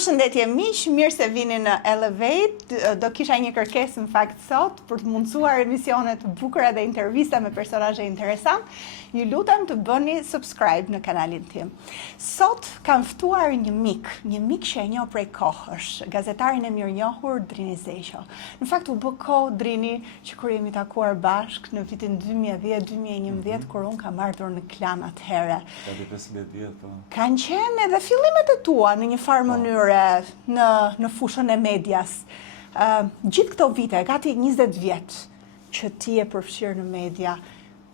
Përshëndetje miq, mirë se vini në Elevate. Do kisha një kërkesë në fakt sot për të mundësuar emisione të bukura dhe intervista me personazhe interesant. Ju lutem të bëni subscribe në kanalin tim. Sot kam ftuar një mik që e njoh prej kohësh, gazetarin e mirënjohur Drini Zeqo. Në fakt u bë kohë Drini që kur jemi takuar bashk në vitin 2010-2011 kur unë kam ardhur në Klan atëherë. Ka 15 vjet po. Kanë qenë edhe fillimet e tua në një farë mënyre në fushën e medias. Gjithë këto vite, gati 20 vjet që ti je përfshirë në media,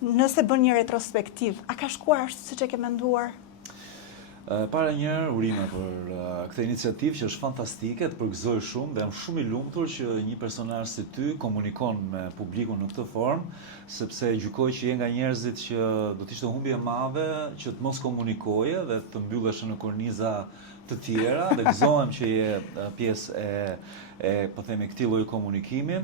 nëse bën një retrospektiv, a ka shkuar ashtu siç e ke menduar? Para njerë, urime për këtë iniciativë që është fantastike, të përgëzoj shumë dhe jam shumë i lumtur që një personazh si ty komunikon me publikun në këtë formë, sepse gjykoj që je nga njerëzit që do të ishte humbje e madhe që të mos komunikoje dhe të mbyllesh në korniza të tjera dhe gëzohem që je pjesë e po themi këtij lloji komunikimi.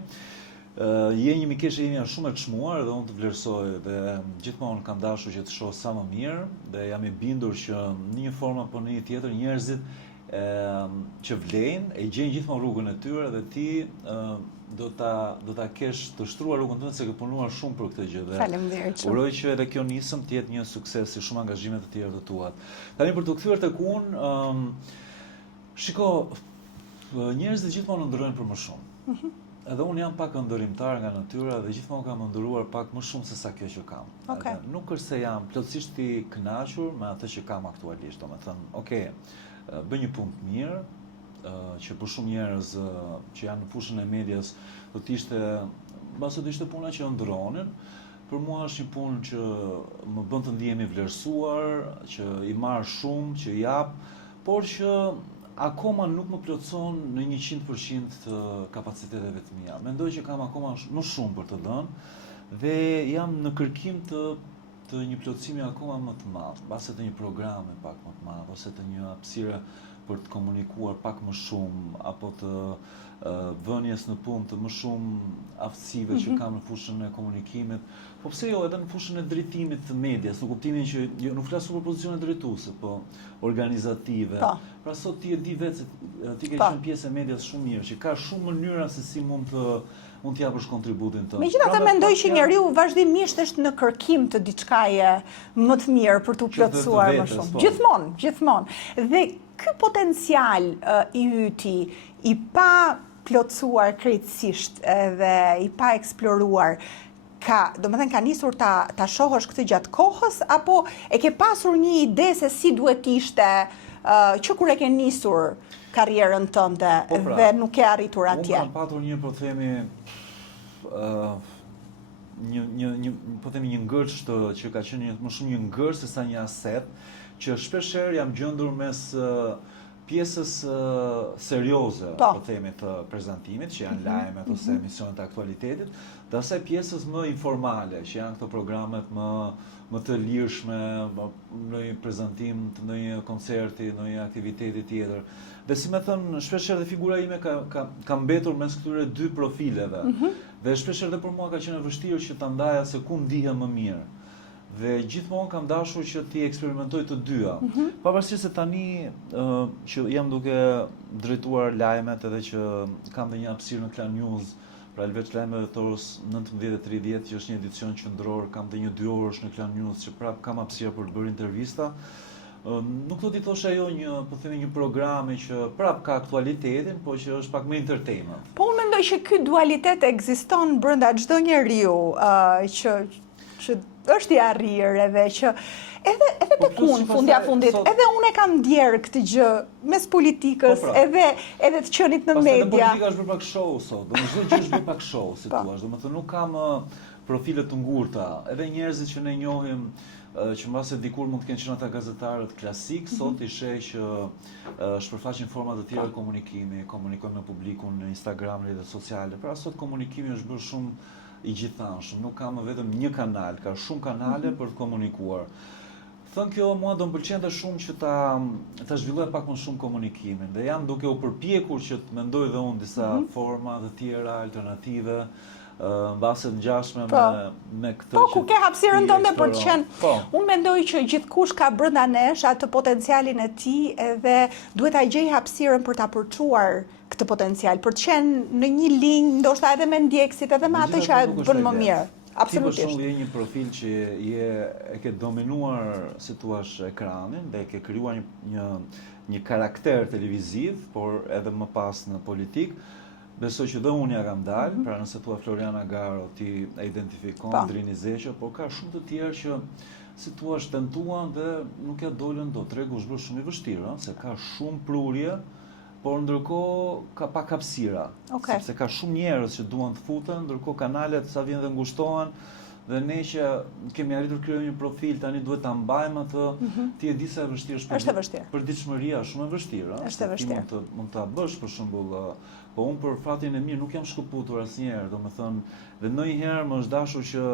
Je një mikesh e imi shumë e çmuar dhe unë të vlerësoj dhe gjithmonë kam dashur që të shoh sa më mirë dhe jam i bindur që në një formë apo në një tjetër njerëzit që vlejnë e gjejnë gjithmonë rrugën e tyre dhe ti do ta kesh të shtruar rrugën tënde se ke punuar shumë për këtë gjë dhe Faleminderit. uroj që edhe kjo nisëm të jetë një sukses si shumë angazhime të tjera të tuat. Tani për të kthyer tek unë, shiko, njerëzit gjithmonë ndërrojnë për më shumë. Edhe unë jam pak ndërimtar nga natyra dhe gjithmonë kam ndëruar pak më shumë se sa kjo që kam. Okay. Nuk është se jam plotësisht i kënaqur me atë që kam aktualisht, domethënë, okay, bëj një punë të mirë, që për shumë njerëz që janë në fushën e medias do të ishte puna që ndronin. Për mua është një punë që më bën të ndihem i vlerësuar, që i marr shumë, që i jap, por që akoma nuk më plotëson në 100% të kapaciteteve të mia. Mendoj që kam akoma më shumë për të dhënë dhe jam në kërkim të një plotësimi akoma më të madh, mbase të një programe pak më të madh ose të një hapësire për të komunikuar pak më shumë apo të vënies në punë të më shumë aftësive që kam në fushën e komunikimit, po pse jo edhe në fushën e drejtimit të medias, në kuptimin që jo nuk flas për pozicione drejtuese, po organizative. Pra sot ti e di vetë se ti ke qenë pjesë e medias shumë mirë, që ka shumë mënyra se si mund të japësh kontributin tënd. Megjithatë mendoj që njeriu vazhdimisht është në kërkim të diçkaje më të mirë për të plotësuar më shumë. Gjithmonë. Dhe ky potencial i yti i pa plotësuar krejtësisht edhe i pa eksploruar, ka nisur ta shohësh këtë gjatë kohës apo e ke pasur një ide se si duhet ishte që kur e ke nisur karrierën tënde dhe nuk ke arritur atje? Unë kam patur një, po themi, një ngërç që ka qenë më shumë një ngërç se sa një aset, që shpeshherë jam gjendur mes pjesës serioze, po themi, të prezantimit, që janë lajmet ose emisionet e aktualitetit, dhe asaj pjesës më informale, që janë këto programet më të lirshme, në një prezantim të ndonjë koncerti, në një aktiviteti tjetër. Dhe si me thënë, shpeshherë dhe figura ime ka mbetur mes këtyre dy profileve, dhe shpeshherë dhe për mua ka qenë e vështirë që ta ndaja se ku ndihem më mirë. Dhe gjithmonë kam dashur që ti eksperimentoj të dyja. Pavarësisht se tani që jam duke drejtuar lajmet edhe që kam dhe një hapësirë në Klan News, pra veç lajmeve të orës 19:30 që është një edicion qendror, kam dhe një 2 orësh në Klan News që prap kam hapësirë për të bërë intervista. Nuk do t'i thosh ajo një programi që prap ka aktualitetin, po që është pak më entertainment. Po unë mendoj që ky dualitet ekziston brenda çdo njeriu që është i arrirë edhe që edhe tek unë fundja fundit, edhe unë e kam ndjerë këtë gjë mes politikës, edhe të qenit në media. Pastaj politika është bërë pak show sot, çdo gjë është bërë pak show, si thua, domethënë nuk kam profile të ngurta, edhe njerëzit që ne njohim që mbase dikur mund të kenë qenë ata gazetarët klasik, sot i sheh që shpërfaqin forma të tjera komunikimi, komunikojnë me publikun në Instagram, rrjetet sociale. Pra sot komunikimi është bërë shumë i gjithanshëm, nuk kam vetëm një kanal, ka shumë kanale për të komunikuar. Thënë kjo, mua do më pëlqente shumë që ta zhvilloj pak më shumë komunikimin, dhe jam duke u përpjekur që të mendoj dhe unë disa forma të tjera, alternative, mbase të ngjashme me këtë. Po, ku ke hapësirën tënde për të qenë. Unë mendoj që gjithkush ka brenda nesh atë potencialin e tij edhe duhet ta gjej hapësirën për ta përçuar këtë potencial, për të qenë në një linjë, ndoshta edhe me ndjekësit, edhe me atë që bën më mirë. Absolutisht. Ti për shembull je një profil që e ke dominuar, si thua, ekranin dhe e ke krijuar një karakter televiziv, por edhe më pas në politik. Besoj që dhe unë ja kam dalë, pra nëse thua Floriana Garo, ti e identifikon, Drini Zeqo, por ka shumë të tjerë që, si thua, tentuan dhe nuk ja dolën dot. Tregu është bërë shumë i vështirë, se ka shumë prurje, por ndërkohë ka pak hapësira, sepse ka shumë njerëz që duan të futen, ndërkohë kanalet sa vjen dhe ngushtohen, dhe ne që kemi arritur krijojmë një profil, tani duhet ta mbajmë atë, ti e di sa e vështirë është. Përditshmëria shumë e vështirë, është e vështirë. Ti mund ta bësh për shembull, po unë për fatin e mirë nuk jam shkëputur asnjëherë, domethënë, dhe ndonjëherë më është dashur që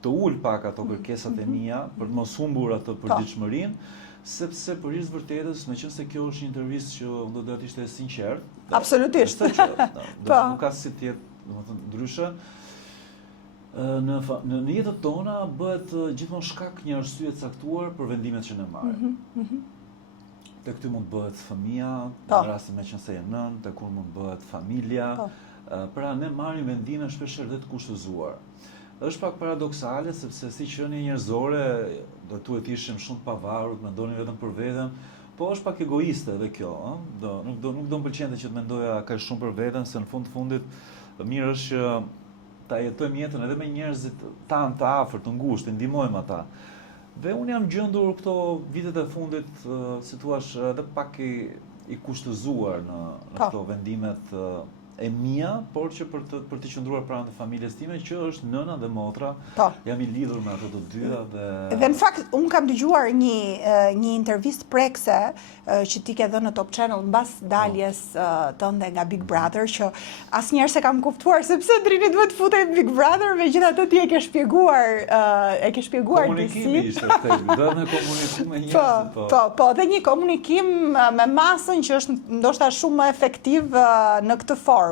të ul pak ato kërkesat e mia për të mos humbur atë përditshmërinë. Sepse për hir të vërtetës, meqense kjo është një intervistë që do të ishte e sinqert. Absolutisht. Nuk ka si të jetë, domethënë, ndryshe. Në jetët tona bëhet gjithmonë shkak një arsye të caktuar për vendimet që ne marrim. Te këty mund bëhet fëmia, në rastin meqense je nën, te kur mund bëhet familja. Pra ne marrim vendime shpesh edhe të kushtëzuar. Është pak paradoksale, sepse si qenie njerëzore, do duhet ishim shumë të pavarur, mendonin vetëm për veten, po është pak egoiste edhe kjo, nuk do më pëlqente që të mendoja kaq shumë për veten, se në fund të fundit mirë është që ta jetojmë jetën edhe me njerëzit tanë të afërt, të ngushtë, të ndihmojmë ata. Dhe unë jam gjendur këto vitet e fundit, si thua, edhe pak i kushtëzuar në këto vendimet e mia, por që për të qëndruar pranë të familjes time, që është nëna dhe motra, jam i lidhur me ato të dyja dhe në fakt unë kam dëgjuar një intervistë prekse që ti ke dhënë në Top Channel mbas daljes tënde nga Big Brother, që asnjëherë se kam kuptuar sepse Drini duhet futej në Big Brother, megjithatë ti e ke shpjeguar disi. Komunikimi ishte tek, do të komunikuar me njerëzit. Po, dhe një komunikim me masën që është ndoshta shumë më efektiv në këtë formë.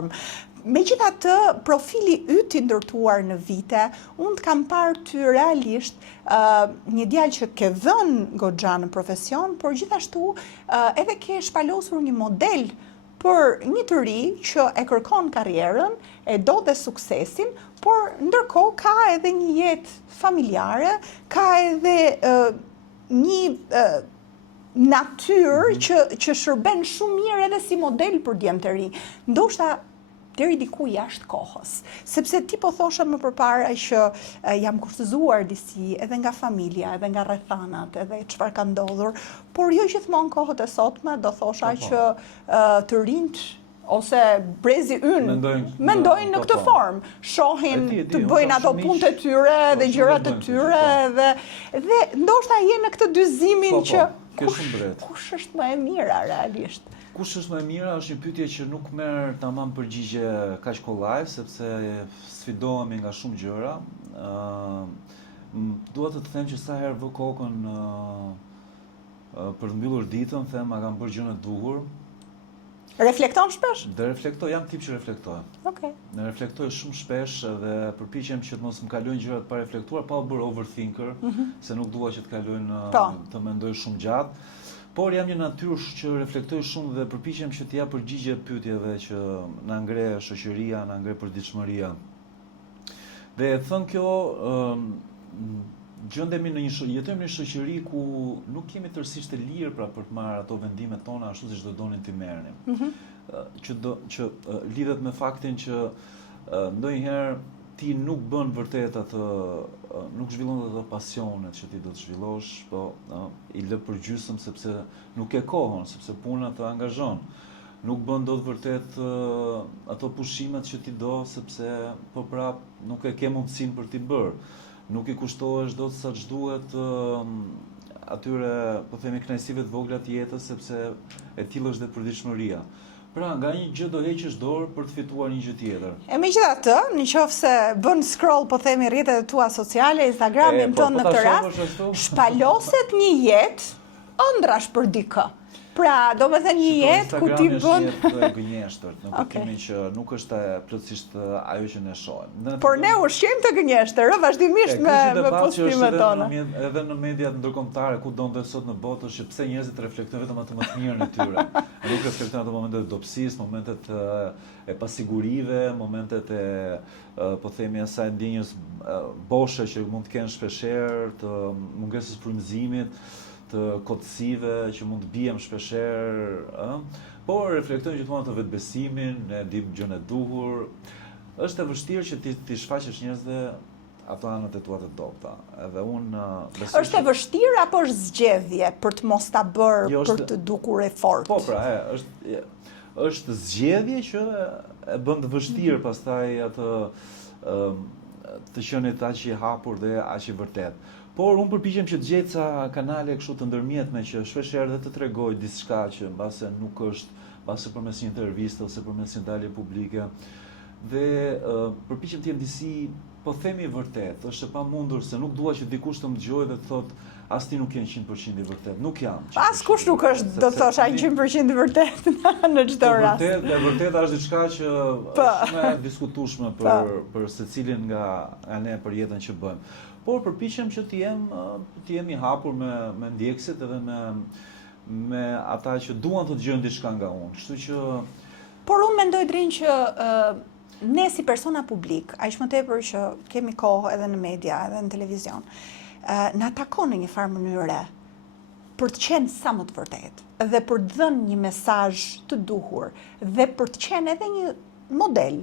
Megjithatë, profili yt i ndërtuar në vite, unë të kam parë ty realisht një djalë që ke dhënë goxha në profesion, por gjithashtu edhe ke shpalosur një model për një të ri që e kërkon karrierën, e do dhe suksesin, por ndërkohë ka edhe një jetë familjare, ka edhe një natyrë që shërben shumë mirë edhe si model për djemë të ri. Ndoshta deri diku jashtë kohës. Sepse ti po thoshe më përpara që jam kushtëzuar disi edhe nga familja, edhe nga rrethanat, edhe çfarë ka ndodhur, por jo gjithmonë kohët e sotme do thosha që të rinjt ose brezi ynë mendojnë në këtë formë. Shohin të bëjnë ato punët e tyre dhe gjërat e tyre dhe ndoshta je në këtë dyzimin që kush është më e mira realisht? Kush është më e mira është një pyetje që nuk merr tamam përgjigje kaq kollaj, sepse sfidohemi nga shumë gjëra. Dua të them që sa herë vë kokën për të mbyllur ditën, them a kam bërë gjën e duhur. Reflekton shpesh? Dhe reflektoj, jam tip që reflektoj. Ne reflektoj shumë shpesh dhe përpiqem që të mos më kalojnë gjërat pa reflektuar, pa u bërë overthinker, se nuk dua që të kalojnë të mendoj shumë gjatë. Por jam një natyrë që reflektoj shumë dhe përpiqem që t'ja përgjigje pyetjeve që na ngre shoqëria, na ngre përditshmëria. Dhe e thënë kjo, jetojmë në një shoqëri ku nuk kemi tërësisht të lirë pra për të marrë ato vendimet tona ashtu siç do donin t'i merrnim. Që lidhet me faktin që ndonjëherë ti nuk bën vërtet atë, nuk zhvillon ato pasionet që ti do të zhvillosh, po i lë për gjysmë sepse nuk ke kohën, sepse puna të angazhon. Nuk bën dot vërtet ato pushimet që ti do, sepse po prap nuk e ke mundësinë për t'i bërë. Nuk i kushtohesh dot sa ç'duhet atyre, po themi, kënaqësive të vogla të jetës, sepse e tillë është dhe përditshmëria. Pra, nga një gjë do heqësh dorë për të fituar një gjë tjetër. E megjithatë, nëse bën scroll, po themi, rrjetet e tua sociale, Instagramin tonë në këtë rast, shpaloset një jetë ëndrash për dikë. Pra, do me thënë një jetë ku ti bën... Instagrami është jetë gënjeshtër, në kuptimin që nuk është plotësisht ajo që ne shohim. Por ne ushqim të gënjeshtër, vazhdimisht me postimet tona. Edhe në mediat ndërkombëtare, ku donte sot në botë, është që pse njerëzit reflektojnë vetëm atë më të mirën e tyre. Nuk reflektojnë ato momentet e dobësisë, momentet e pasigurive, momentet e, po themi, asaj ndjenjës boshe që mund të kenë shpeshherë, të mungesës frymëzimit, të kotësive që mund të bijem shpeshherë, por reflektojnë gjithmonë të vetbesimin, ne dim gjën e duhur. Është e vështirë që ti shfaqesh njerëzve ato anët e tua të dobta. Edhe unë besoj. Është e vështirë apo është zgjedhje për të mos ta bërë për të dukur e fortë? Po pra, është zgjedhje që e bën të vështirë pastaj atë të qenit aq i hapur dhe aq i vërtet. Por unë përpiqem që të gjej ca kanale kështu të ndërmjetme që shpeshherë dhe të tregoj diçka që mbase nuk është, mbase përmes një interviste ose përmes një dalje publike. Dhe përpiqem të jem disi, po themi vërtet, është e pamundur se nuk dua që dikush të më dëgjojë dhe të thotë as ti nuk je 100% i vërtet. Nuk jam. Askush nuk është, do të thosha 100% i vërtet në çdo rast. E vërteta është diçka që është më diskutueshme për secilin nga ne për jetën që bëjmë. Por përpiqem që të jem i hapur me ndjekësit edhe me ata që duan të dëgjojnë diçka nga unë. Kështu që por unë mendoj Drin që ne si persona publik, aq më tepër që kemi kohë edhe në media, edhe në televizion, na takon në një farë mënyre për të qenë sa më të vërtet dhe për të dhënë një mesazh të duhur dhe për të qenë edhe një model.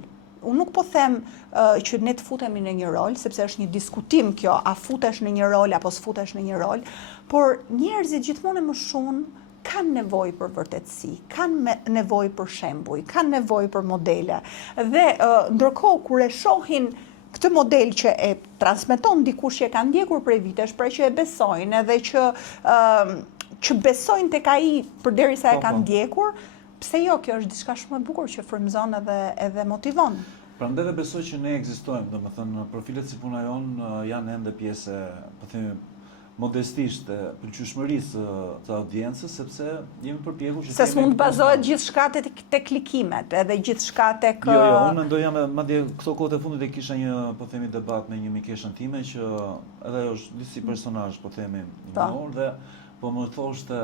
Unë nuk po them që ne të futemi në një rol, sepse është një diskutim kjo, a futesh në një rol apo s'futesh në një rol, por njerëzit gjithmonë më shumë kanë nevojë për vërtetësi, kanë nevojë për shembuj, kanë nevojë për modele. Dhe ndërkohë kur e shohin këtë model që e transmeton dikush që e ka ndjekur prej vitesh, pra që e besojnë edhe që besojnë tek ai përderisa e kanë ndjekur, pse jo, kjo është diçka shumë e bukur që frymëzon edhe motivon. Prandaj dhe besoj që ne ekzistojmë, domethënë profilet si puna jonë janë ende pjesë, po themi modestisht e pëlqyeshmërisë të audiencës, sepse jemi përpjekur që se s'mund të bazohet gjithçka te klikimet, edhe gjithçka tek Jo, unë mendoja madje këto kohët e fundit e kisha një, po themi, debat me një mikeshën time që edhe ajo është disi personazh, po themi, i njohur dhe po më thoshte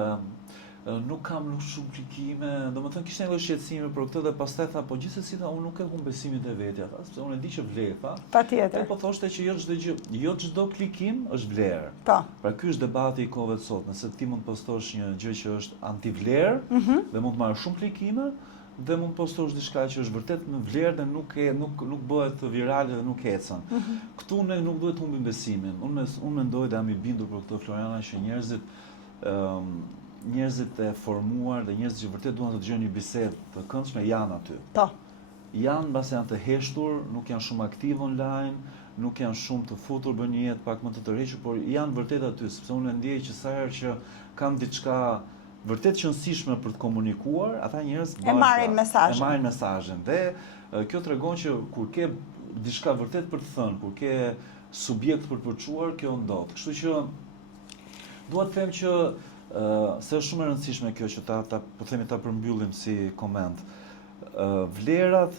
nuk kam shumë klikime, domethënë kishte një shqetësime për këtë dhe pastaj tha, po gjithsesi tha, unë nuk e humb besimin te vetja, tha, sepse unë e di që vler, tha. Patjetër. Po thoshte që jo çdo klikim është vlerë. Po. Pra ky është debati i kohëve të sot, nëse ti mund të postosh një gjë që është anti-vlerë dhe mund të marrë shumë klikime dhe mund të postosh diçka që është vërtet me vlerë dhe nuk bëhet virale dhe nuk ecën. Ktu ne nuk duhet humbim besimin. Unë mendoj dhe jam i bindur për këtë, Floriana, që njerëzit e formuar dhe njerëzit që vërtet duan të dëgjojnë një bisedë të këndshme janë aty. Po. Janë mbase janë të heshtur, nuk janë shumë aktiv online, nuk janë shumë të futur, bën një jetë pak më të tërhequr, por janë vërtet aty, sepse unë ndjej që sa herë që kanë diçka vërtet qëndësishme për të komunikuar, ata njerëz e marrin mesazhin. Dhe kjo tregon që kur ke diçka vërtet për të thënë, kur ke subjekt për të përçuar, kjo ndodh. Kështu që dua të them që se është shumë e rëndësishme kjo që po themi ta përmbyllim si koment. Vlerat,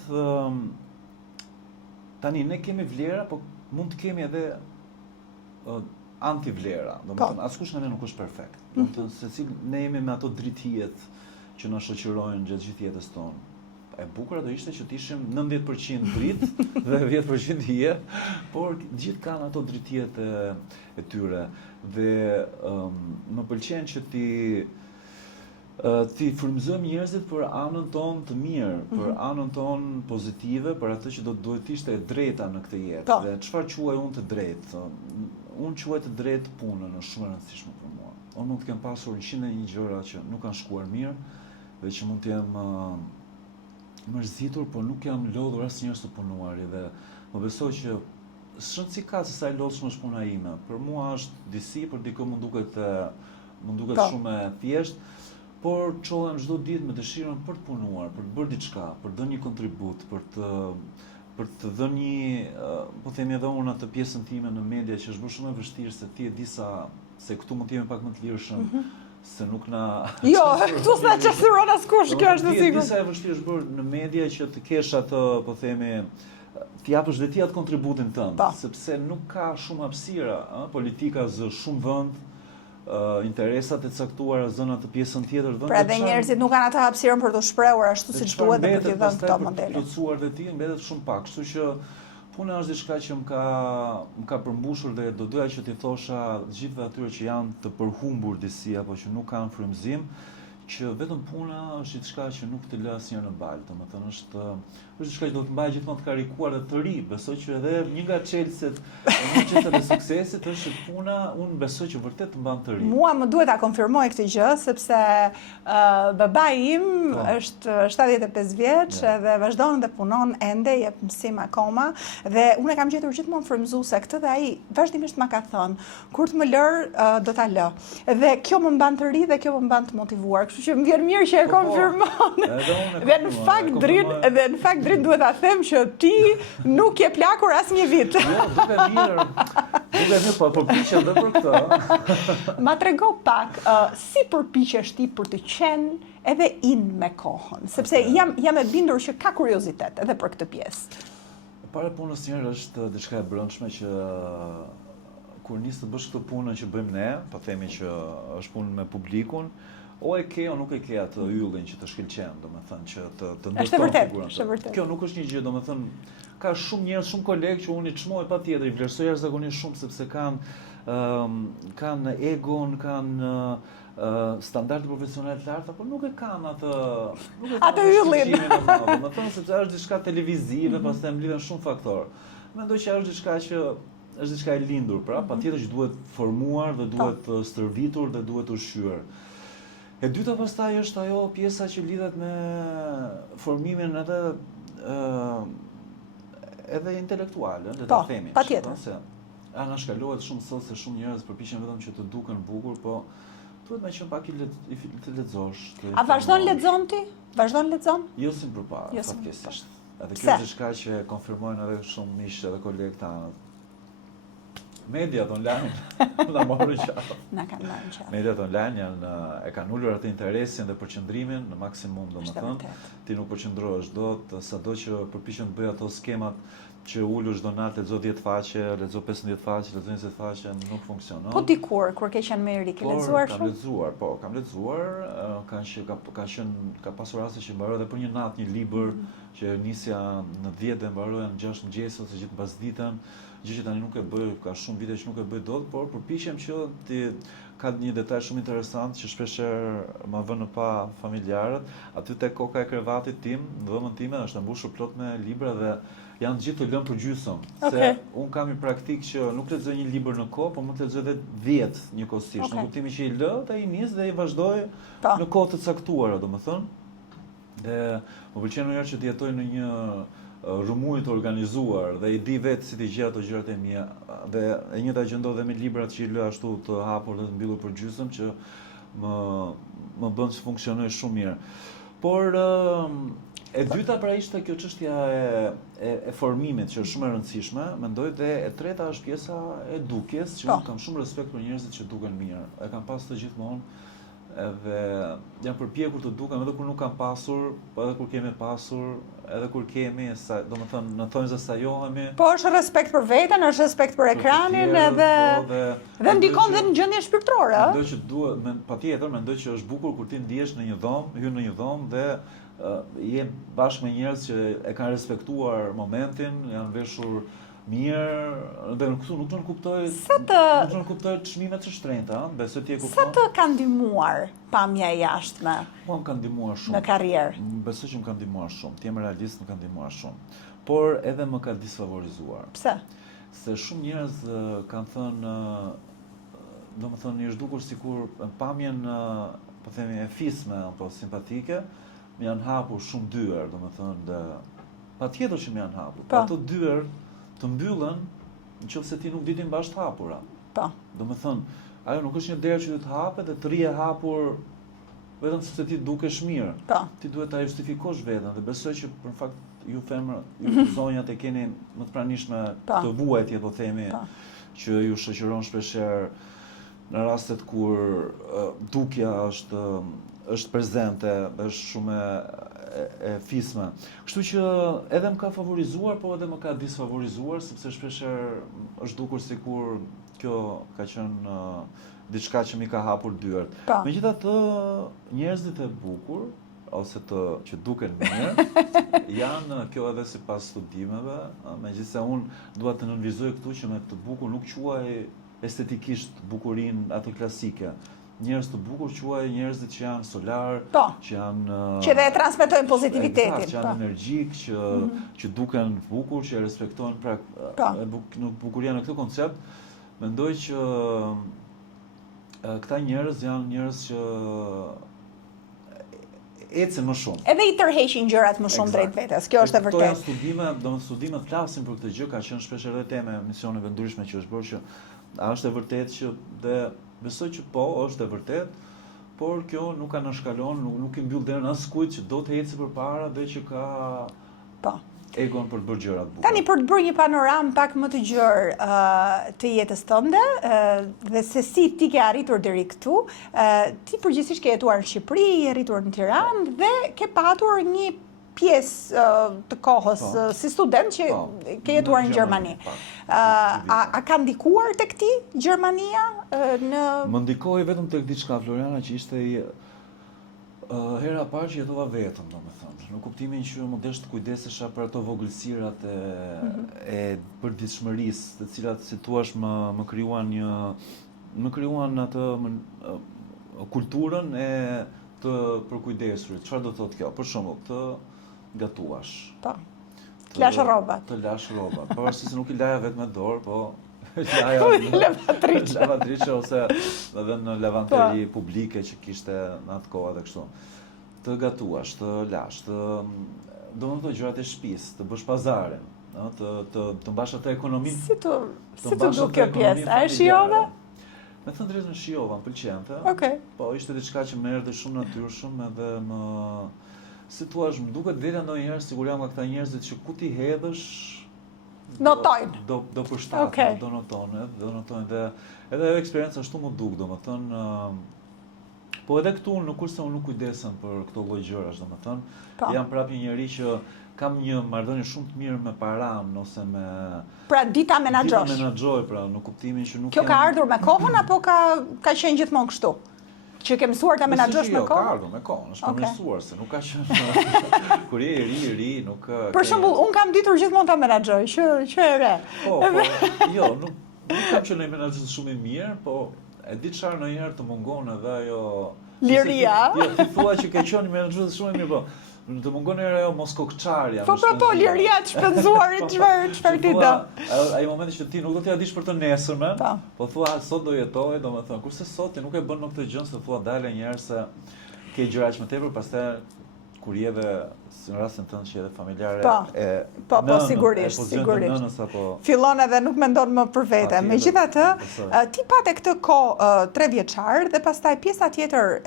tani ne kemi vlera, po mund të kemi edhe anti-vlera. Domethënë askush nga ne nuk është perfekt. Domethënë secili ne jemi me ato drithijet që na shoqërojnë gjatë gjithë jetës tonë. E bukur do ishte që të ishim 90% dritë dhe 10% hije, por gjithë kanë ato drithijet e tyre. Dhe më pëlqen që ti frymëzojmë njerëzit për anën tonë të mirë, për anën tonë pozitive, për atë që duhet të ishte e drejta në këtë jetë. Dhe çfarë quaj unë të drejtë? Unë quaj të drejtë punën, është shumë e rëndësishme për mua. Unë mund të kem pasur 101 gjëra që nuk kanë shkuar mirë dhe që mund të jem mërzitur, por nuk jam lodhur asnjëherë të punuari dhe më besoj që s'rëndësi ka se sa e lodhshme është puna ime. Për mua është disi, për dikë mund duket shumë e thjesht, por çohem çdo ditë me dëshirën për të punuar, për të bërë diçka, për të dhënë një kontribut, për të dhënë një, po themi edhe unë atë pjesën time në media që është bërë shumë e vështirë, se ti e di se këtu mund të jemi pak më të lirshëm, se nuk na... Jo, këtu s'na qesuron askush, kjo është e sigurt. Disa e vështirë është bërë në media që të kesh atë, po themi, të japësh dhe ti atë kontributin tënd, sepse nuk ka shumë hapësira, politika zë shumë vend, interesat e caktuara zëna të pjesën tjetër vend. Pra edhe njerëzit nuk kanë atë hapësirën për të shprehur ashtu siç duhet dhe për të dhënë këto modele. Të plotësuar dhe ti mbetet shumë pak, kështu që puna është diçka që më ka përmbushur dhe do doja që t'i thosha gjithëve atyre që janë të përhumbur disi apo që nuk kanë frymëzim, që vetëm puna është diçka që nuk të lë asnjëherë në balë, domethënë është diçka që do të mbajë gjithmonë të karikuar dhe të ri. Besoj që edhe një nga çelësit e suksesit është që puna, unë besoj që vërtet të mban të ri. Mua më duhet ta konfirmoj këtë gjë, sepse babai im është 75 vjeç dhe vazhdon dhe punon ende, jep mësim akoma, dhe unë e kam gjetur gjithmonë frymëzuese këtë dhe ai vazhdimisht ma ka thënë, kur të më lër do ta lë. Dhe kjo më mban të ri dhe kjo më mban të motivuar. Kështu që më vjen mirë që e konfirmon. Dhe në fakt drit duhet ta them që ti nuk je plakur asnjë vit. Jo, duke mirë, po përpiqem edhe për këtë. Ma trego pak, si përpiqesh ti për të qenë edhe in me kohën, sepse jam e bindur që ka kuriozitet edhe për këtë pjesë. Para punës njerë është diçka e brendshme që kur nis të bësh këtë punën që bëjmë ne, po themi që është punë me publikun, o e ke o nuk e ke atë yllin që të shkëlqen, domethënë që të ndërton figurën. Është vërtet. Kjo nuk është një gjë, domethënë ka shumë njerëz, shumë kolegë që unë i çmoj patjetër, i vlerësoj jashtëzakonisht shumë sepse kanë egon, kanë standarde profesionale të larta, por nuk e kanë atë yllin. Domethënë sepse është diçka televizive, pastaj mblidhen shumë faktorë. Mendoj që është diçka që është diçka e lindur, pra patjetër që duhet formuar dhe duhet stërvitur dhe duhet ushqyer. E dyta pastaj është ajo pjesa që lidhet me formimin edhe intelektual, le ta themi. Patjetër. Na shkalohet shumë sot se shumë njerëz përpiqen vetëm që të duken bukur, po duhet më qenë pak të lexosh. A vazhdon lexon ti? Vazhdon lexon? Jo si më përpara, fatkesisht. Edhe kjo është diçka që konfirmojnë edhe shumë miq edhe kolegë tanë. Mediat online na morën qartë. Na kanë marrë qartë. Mediat online e kanë ulur atë interesin dhe përqendrimin në maksimum, domethënë. Ti nuk përqendrohesh dot, sado që përpiqen të bëj ato skemat që ulu çdo natë lexo 10 faqe, lexo 15 faqe, lexo 20 faqe, nuk funksionon. Po dikur kur ke qenë më i ri, ke lexuar shumë? Kam lexuar, ka pasur raste që mbaroj edhe për një natë një libër që nisja në 10 dhe mbaroja në 6 mëngjes ose gjithë mbasditën. Gjë që tani nuk e bëj, ka shumë vite që nuk e bëj dot, por përpiqem që ka një detaj shumë interesant që shpeshherë ma vën në pa familjarët, aty te koka e krevatit tim, në dhomën time është mbushur plot me libra dhe janë gjithë të lënë për gjysmë. Se unë kam një praktik që nuk lexoj një libër në kohë, por mund të lexoj edhe 10 njëkohësisht. Në kuptimin që i lë, ai i nis dhe i vazhdoj në kohë të caktuara, domethënë. Dhe më pëlqen ndonjëherë që të jetoj në një rrëmuj të organizuar dhe i di vetë si t'i gjej ato gjërat e mia dhe e njëjta gjë ndodh me librat që i lë ashtu të hapur dhe të mbyllur për gjysmë që më bën të funksionoj shumë mirë. Por e dyta pra ishte kjo çështja e formimit që është shumë e rëndësishme, mendoj, dhe e treta është pjesa e dukjes, që unë kam shumë respekt për njerëzit që duken mirë. E kam pasur të gjithmonë. Edhe jam përpjekur të dukem edhe kur nuk kam pasur, po edhe kur kemi pasur, edhe kur kemi, domethënë në thonjza sajohemi. Po është respekt për veten, është respekt për ekranin edhe ndikon dhe në gjendjen shpirtërore, ëh? Mendoj që duhet, patjetër, mendoj që është bukur kur ti ndihesh në një dhomë, hyn në një dhomë dhe je bashkë me njerëz që e kanë respektuar momentin, janë veshur mirë, dhe këtu nuk në kuptoj çmimet së shtrenjta, besoj ti e kupton. Sa të ka ndihmuar pamja e jashtme? Mua më ka ndihmuar shumë. Në karrierë. Besoj që më ka ndihmuar shumë. Ti jam realist, më ka ndihmuar shumë. Por edhe më ka disfavorizuar. Pse? Se shumë njerëz kanë thënë, domethënë i është dukur sikur pamjen, po themi e fisme apo simpatike, më janë hapur shumë dyer, domethënë dhe patjetër që më janë hapur. Ato dyer të mbyllen nëse ti nuk di ti mbash të hapura. Po. Domethënë, ajo nuk është një derë që të hapet dhe të rije hapur vetëm sepse ti dukesh mirë. Po. Ti duhet ta justifikosh veten dhe besoj që për fakt ju femra, ju zonjat e keni më të pranishme të vuajtje, po themi, që ju shoqëron shpeshherë në rastet kur dukja është prezente, është shumë e fisme. Kështu që edhe më ka favorizuar, po edhe më ka disfavorizuar, sepse shpeshherë është dukur sikur kjo ka qenë diçka që mi ka hapur dyert. Megjithatë, njerëzit e bukur ose që duken mirë, janë kjo edhe sipas studimeve, megjithëse unë dua të nënvizoj këtu që me të bukur nuk quaj estetikisht bukurinë atë klasike. Njerëz të bukur quaj njerëzit që janë solar, që janë që dhe transmetojnë pozitivitetin, që janë energjik, që duken bukur, që respektojnë bukuria në këtë koncept. Mendoj që këta njerëz janë njerëz që ecën më shumë. Edhe i tërheqin gjërat më shumë drejt vetes. Kjo është e vërtetë. Këto janë studime, domethënë studimet flasin për këtë gjë, ka qenë shpesh edhe temë misioneve ndryshme që është bërë që a është e vërtetë që dhe besoj që po, është e vërtet, por kjo nuk ka nënshkalon, nuk i mbyll derën askujt që do të ecë përpara dhe që ka egon për të bërë gjërat bukura. Tani për të bërë një panoramë pak më të gjerë të jetës tënde dhe se si ti ke arritur deri këtu, ti përgjithsisht ke jetuar në Shqipëri, je rritur në Tiranë dhe ke patur një pjesë të kohës si student që ke jetuar në Gjermani. A ka ndikuar tek ti Gjermania? Më ndikoi vetëm tek diçka, Floriana, që ishte hera parë që jetova vetëm, domethënë, në kuptimin që më desh të kujdesesha për ato vogëlsirat e përditshmërisë, të cilat si thua më krijuan atë kulturën e të përkujdesurit. Çfarë do thotë kjo? Për shembull, të gatuash. Të lash rrobat. Të lash rrobat. Pavarësisht se nuk i laja vetëm me dorë, po laja në lavatriçe ose edhe në lavanteri publike që kishte në atë kohë dhe kështu. Të gatuash, të lash, domethënë gjërat e shtëpisë, të bësh pazarin, të mbash atë ekonominë. Si të duk kjo pjesë? A e shijove? Me thënë drejtë në shijova, më pëlqente. Po ishte diçka që më erdhi shumë natyrshëm edhe si thua, më duket vetja ndonjëherë sigur jam nga këta njerëzit që ku ti hedhësh notojnë. Do përshtaten, do notojnë dhe edhe eksperjenca ashtu më duk, domethënë po edhe këtu në kurse unë nuk kujdesem për këto lloj gjërash, domethënë jam prap një njerëz që kam një marrëdhënie shumë të mirë me paranë ose me pra dita menaxhosh. Dita menaxhoj, pra në kuptimin që nuk kjo ka ardhur me kohën apo ka qenë gjithmonë kështu? Që ke mësuar ta menaxhosh me kohën? Ka ardhur me kohën, është përmirësuar se nuk ka qenë kur je i ri, nuk ka. Për shembull, un kam ditur gjithmonë ta menaxhoj, që e re. Jo, nuk kam qenë menaxhues shumë i mirë, po e di çfarë ndonjëherë të mungon edhe ajo liria. Jo, ti thua që ke qenë menaxhues shumë i mirë, po të mungon era jo mos kokçarja. Po, liria të shpenzuarit, çfarë ti do? Ai momenti që ti nuk do t'ja dish për të nesërmen, po thua sot do jetoj, domethënë, kurse sot ti nuk e bën në këtë gjë se thua dale një herë se ke gjëra që më tepër, pastaj kur jeve në rastin tënd që edhe familjare po sigurisht. Fillon edhe nuk mendon më për vete. Megjithatë, ti pate këtë kohë 3 vjeçar dhe pastaj pjesa tjetër e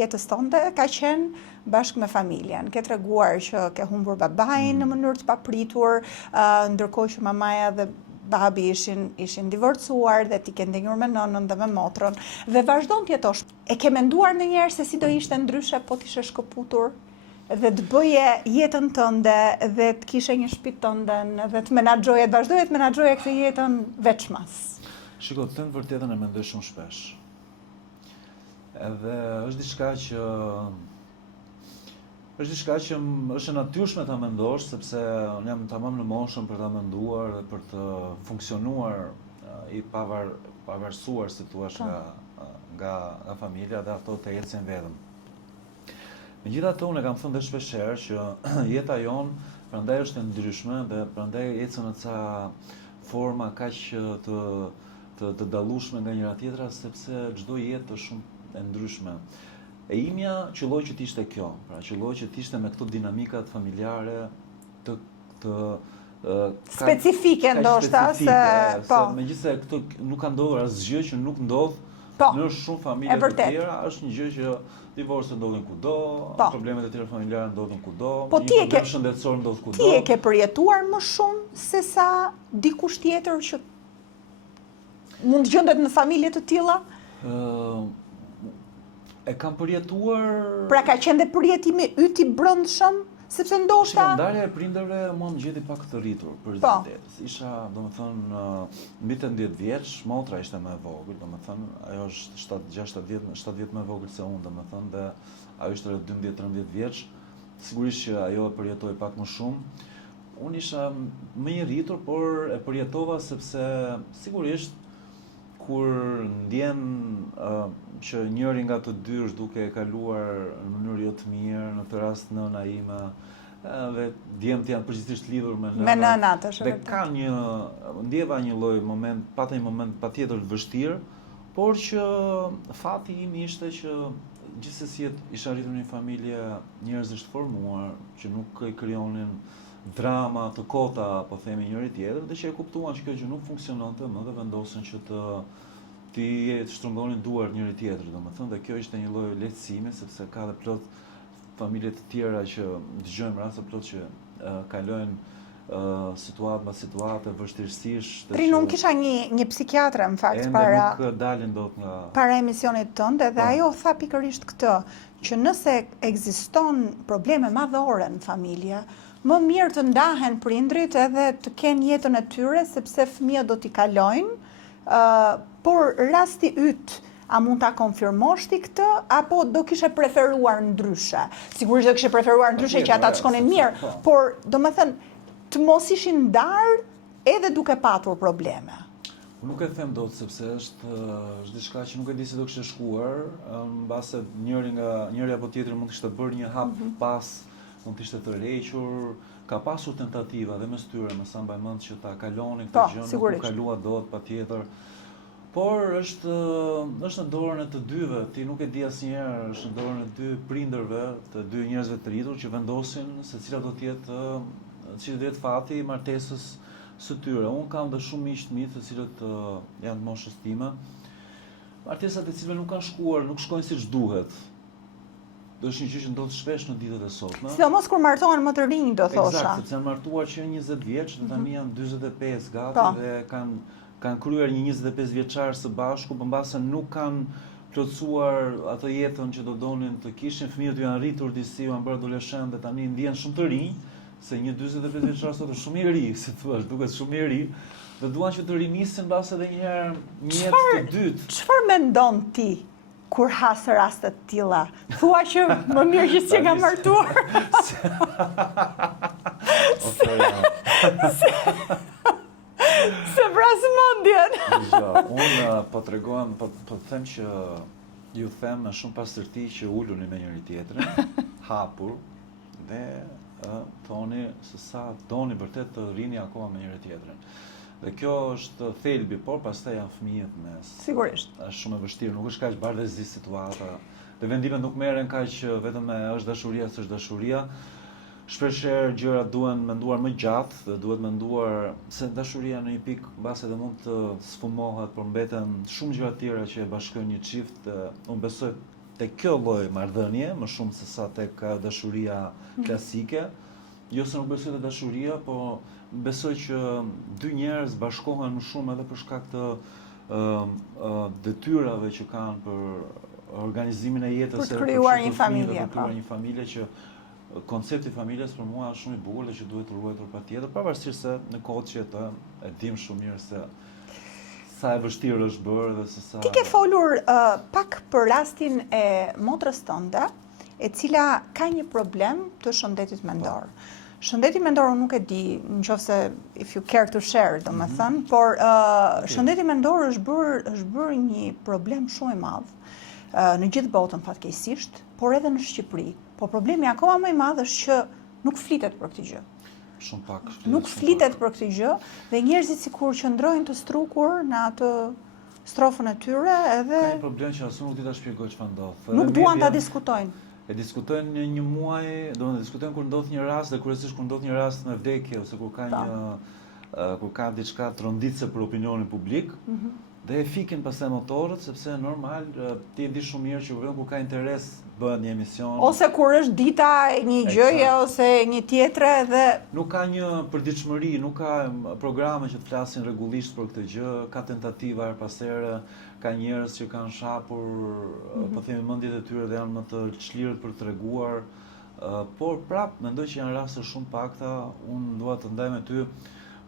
jetës tënde ka qenë bashkë me familjen. Ke treguar që ke humbur babain në mënyrë të papritur, ndërkohë që mamaja dhe babi ishin divorcuar dhe ti ke ndenjur me nënën dhe me motrën dhe vazhdon të jetosh. E ke menduar ndonjëherë se si do ishte ndryshe po t'ishe shkëputur dhe të bëje jetën tënde dhe të kishe një shtëpi tënde dhe të vazhdoje të menaxhoje këtë jetën veçmas? Shiko, të thënë vërtetën e mendoj shumë shpesh. Edhe është diçka që është e natyrshme ta mendosh, sepse unë jam tamam në moshën për ta menduar dhe për të funksionuar i pavarësuar, si thua, nga familja dhe ato të ecin vetëm. Megjithatë, unë e kam thënë dhe shpeshherë që jeta jonë prandaj është e ndryshme dhe prandaj ecën në ca forma kaq të dallueshme nga njëra tjetra, sepse çdo jetë është shumë e ndryshme. E imja qëlloj që t'ishte kjo, pra qëlloj që t'ishte me këto dinamikat familjare specifike ndoshta, se megjithëse këto nuk ka ndodhur asgjë që nuk ndodh në shumë familje të tjera, është një gjë që divorcet ndodhin kudo, problemet e tjera familjare ndodhin kudo, një problem shëndetësor ndodh kudo. Ti e ke përjetuar më shumë se sa dikush tjetër që mund të gjendet në familje të tilla? E kam përjetuar... Pra ka qenë dhe përjetimi yti brendshëm, sepse ndoshta... Ndarja e prindërve mua më gjeti pak të rritur për vërtetës. Isha, domethënë, mbi 18 vjeç, motra ishte më e vogël, domethënë, ajo është 7 vjet më e vogël se unë, domethënë, dhe ajo ishte rreth 12-13 vjeç. Sigurisht që ajo e përjetoi pak më shumë. Unë isha më i rritur, por e përjetova sepse sigurisht kur ndjen që njëri nga të dy është duke e kaluar në mënyrë jo të mirë, në këtë rast nëna ime, dhe djemtë janë përgjithsisht lidhur me nënat, dhe ndjeva një lloj moment, pata një moment patjetër të vështirë, por që fati im ishte që gjithsesi isha arritur në një familje njerëzisht formuar, që nuk e krijonin drama të kota, po themi njëri tjetër, dhe që e kuptuan që kjo gjë nuk funksiononte më dhe vendosen që të shtrëngonin duart njëri tjetrit, domethënë, dhe kjo ishte një lloj lehtësimi, sepse ka dhe plot familje të tjera që dëgjojmë raste plot që kalojnë situatë pas situate vështirësisht. Unë kisha një psikiatre në fakt para nuk dalin dot nga para emisionit tënd, dhe ajo tha pikërisht këtë, që nëse ekziston probleme madhore në familje, më mirë të ndahen prindrit edhe të kenë jetën e tyre, sepse fëmijët do t'i kalojnë, por rasti yt, a mund ta konfirmosh ti këtë, apo do kishe preferuar ndryshe? Sigurisht do kishe preferuar ndryshe që ata të shkonin mirë, por domethënë të mos ishin ndarë edhe duke patur probleme. Unë nuk e them dot sepse është diçka që nuk e di se do kishte shkuar, mbase njëri apo tjetri mund të kishte bërë një hap pas, mund të ishte të rrequr, ka pasur tentativa dhe mes tyre, më sa mbaj mend që ta kalonin këtë gjë, nuk u kalua dot patjetër. Por është në dorën e të dyve, ti nuk e di asnjëherë, është në dorën e dy prindërve, të dy njerëzve të rritur që vendosin se cila do të jetë fati i martesës së tyre. Unë kam dhe shumë miq të mi, të cilët janë të moshës time. Martesat e cilëve nuk kanë shkuar, nuk shkojnë siç duhet. Është një gjë që ndodh shpesh në ditët e sotme. Sidomos kur martohen më të rinj, do thosha. Eksakt, sepse janë martuar që 20 vjeç, dhe tani janë 45 gati dhe kanë kryer një 25 vjeçar së bashku, por mbase nuk kanë plotësuar atë jetën që do donin të kishin. Fëmijët janë rritur disi, janë bërë adoleshentë dhe tani ndjen shumë të rinj, se një 45 vjeçar sot është shumë i ri, si thua, duket shumë i ri, dhe duan që të rinisin mbase edhe një herë një jetë të dytë. Çfarë mendon ti kur hasë raste të tilla? Thua që më mirë që s'e ka martuar. Se vrasë mendjen. Unë po t'rregojmë, po them që ju them me shumë pastërti që uluni me njëri tjetrin, hapur, dhe thoni se sa doni vërtet të rini akoma me njëri tjetrin. Dhe kjo është thelbi, por pastaj janë fëmijët mes. Sigurisht. Është shumë e vështirë, nuk është kaq bardhëzi situata. Dhe vendimet nuk merren kaq vetëm me është dashuria, s'është dashuria. Shpeshherë gjërat duhen menduar më gjatë dhe duhet menduar se dashuria në një pikë mbase edhe mund të sfumohet, por mbeten shumë gjëra të tjera që e bashkojnë një çift. Unë besoj tek kjo lloj marrëdhënie më shumë se sa tek dashuria klasike. Jo se nuk besoj te dashuria, po besoj që dy njerëz bashkohen më shumë edhe për shkak të detyrave që kanë për organizimin e jetës, për të krijuar një familje, për të krijuar një familje që koncepti i familjes për mua është shumë i bukur dhe që duhet të ruajtur patjetër, pavarësisht se në kohët që jetojmë e dim shumë mirë se sa e vështirë është bërë dhe se sa... Ti ke folur pak për rastin e motrës tënde, e cila ka një problem të shëndetit mendor. Shëndeti mendor unë nuk e di, nëse if you care to share, domethënë, por shëndeti mendor është bërë një problem shumë i madh në gjithë botën fatkeqësisht, por edhe në Shqipëri. Po problemi akoma më i madh është që nuk flitet për këtë gjë. Shumë pak. Nuk flitet për këtë gjë dhe njerëzit sikur qëndrojnë të strukur në atë strofën e tyre edhe... Ka një problem që asë nuk di ta shpjegoj çfarë ndodh. Nuk duan ta diskutojnë. E diskutojnë një muaj, do të diskutojnë kur ndodh një rast dhe kryesisht kur ndodh një rast me vdekje ose kur ka kur ka diçka tronditse për opinionin publik, dhe e fikin pastaj motorët, sepse normal ti e di shumë mirë që kur ka interes bëhet një emision. Ose kur është dita e një gjëje ose një tjetre dhe... Nuk ka një përditshmëri, nuk ka programe që të flasin rregullisht për këtë gjë, ka tentativa her pas here, ka njerëz që kanë shapur, po themi mendjet e tyre dhe janë më të çlirët për të treguar, por prap mendoj që janë raste shumë pakta. Unë dua të ndaj me ty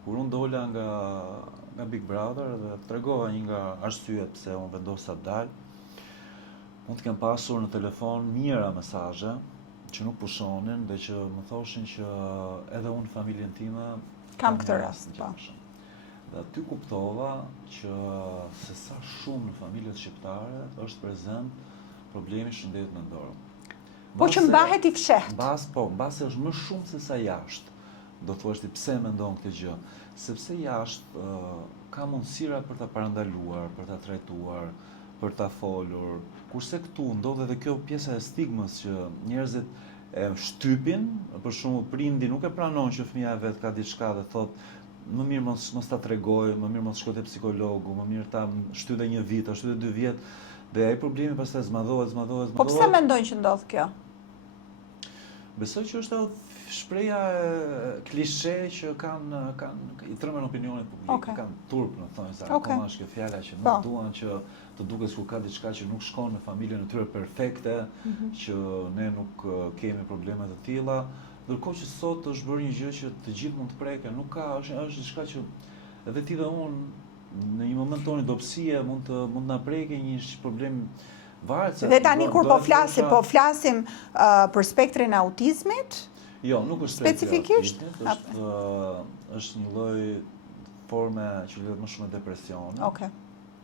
kur unë dola nga Big Brother dhe tregova një nga arsyet pse unë vendosa të dal. Unë të kem pasur në telefon mijëra mesazhe që nuk pushonin dhe që më thoshin që edhe unë familjen time kam këtë rast. Dhe aty kuptova që se sa shumë në familjet shqiptare është prezent problemi shëndetit mendor. Po që mbahet i fshehtë. Mbase është më shumë se sa jashtë. Do të thuash ti pse mendon këtë gjë? Sepse jashtë ka mundësira për ta parandaluar, për ta trajtuar, për ta folur. Kurse këtu ndodh edhe kjo pjesa e stigmës që njerëzit e shtypin, për shembull prindi nuk e pranon që fëmia e vet ka diçka dhe thotë më mirë mos ta tregoj, më mirë mos shko te psikologu, më mirë ta shtyte një vit, ta shtyte 2 vjet. Dhe ai problemi pastaj zmadhohet. Po pse mendojnë që ndodh kjo? Besoj që është shpreha e klishe që i trëmën opinionin publik, kanë turp në thonjza, akoma është kjo fjala që nuk duan që të duket kur ka diçka që nuk shkon në familjen e tyre perfekte, që ne nuk kemi probleme të tilla, ndërkohë që sot është bërë një gjë që të gjithë mund të preken, nuk ka, është diçka që edhe ti dhe unë në një moment toni dobësie mund na prekë një problem. Dhe tani kur po flasim për spektrin e autizmit? Jo, nuk është specifikisht. Është një lloj forme që lidhet më shumë me depresion. Okej.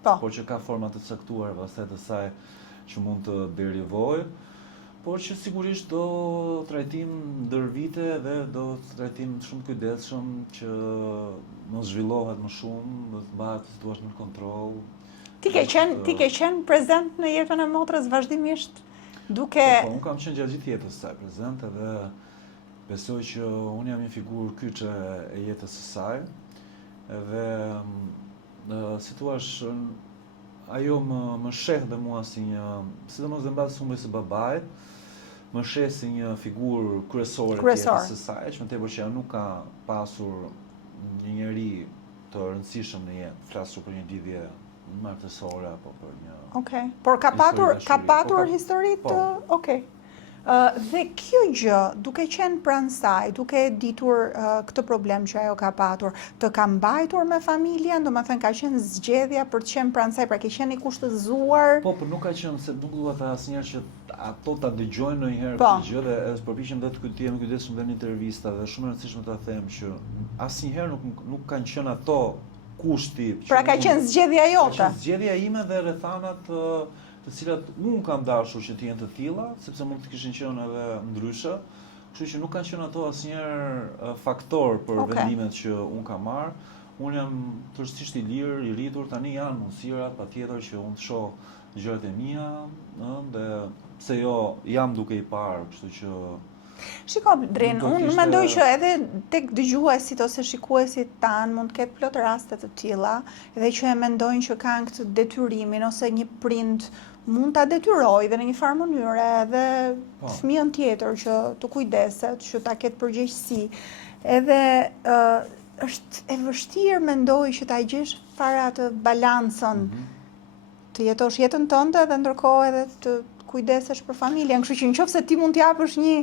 Po. Por që ka forma të caktuara pastaj të saj që mund të derivojë, por që sigurisht do trajtim ndër vite dhe do trajtim shumë të kujdesshëm që mos zhvillohet më shumë, do të bëhet situash në kontroll. Ti ke qenë prezent në jetën e motrës vazhdimisht duke... Unë kam qenë gjatë gjithë jetës saj prezent edhe besoj që unë jam një figurë kyçe e jetës së saj, edhe si thua, ajo më sheh dhe mua si një, sidomos dhe mbas humbjes së babait, më sheh si një figurë kryesore të jetës së saj, që më tepër që ajo nuk ka pasur një njeri të rëndësishëm në jetë, flasur për një lidhje martësore apo për një... Okej. Por ka patur histori të... Okej. Dhe kjo gjë, duke qenë pranë saj, duke ditur këtë problem që ajo ka patur, të ka mbajtur me familjen, domethënë ka qenë zgjedhja për të qenë pranë saj, pra ke qenë i kushtëzuar? Po, por nuk ka qenë, se nuk dua ta asnjëherë që ato ta dëgjojnë ndonjëherë këtë gjë dhe përpiqem vetë të jemi kujdesshëm në intervista dhe shumë e rëndësishme ta them që asnjëherë nuk kanë qenë ato kushti. Pra ka qenë zgjedhja jote? Ka qenë zgjedhja ime dhe rrethanat të cilat unë kam dashur që të jenë të tilla, sepse mund të kishin qenë edhe ndryshe, kështu që nuk kanë qenë ato asnjëherë faktor për vendimet që unë kam marrë. Unë jam tërësisht i lirë, i rritur, tani janë mundësirat patjetër që unë të shoh gjërat e mia, dhe pse jo jam duke i parë, kështu që Shiko, Drin, unë mendoj që edhe tek dëgjuesit ose shikuesit tanë mund të ketë plot raste të tilla dhe që e mendojnë që kanë këtë detyrimin ose një prind mund ta detyrojë dhe në një farë mënyre edhe fëmijën tjetër që të kujdeset, që ta ketë përgjegjësi. Edhe është e vështirë mendoj që ta gjesh fare atë balancën të jetosh jetën tënde dhe ndërkohë edhe të kujdesesh për familjen, kështu që nëse ti mund t'japësh një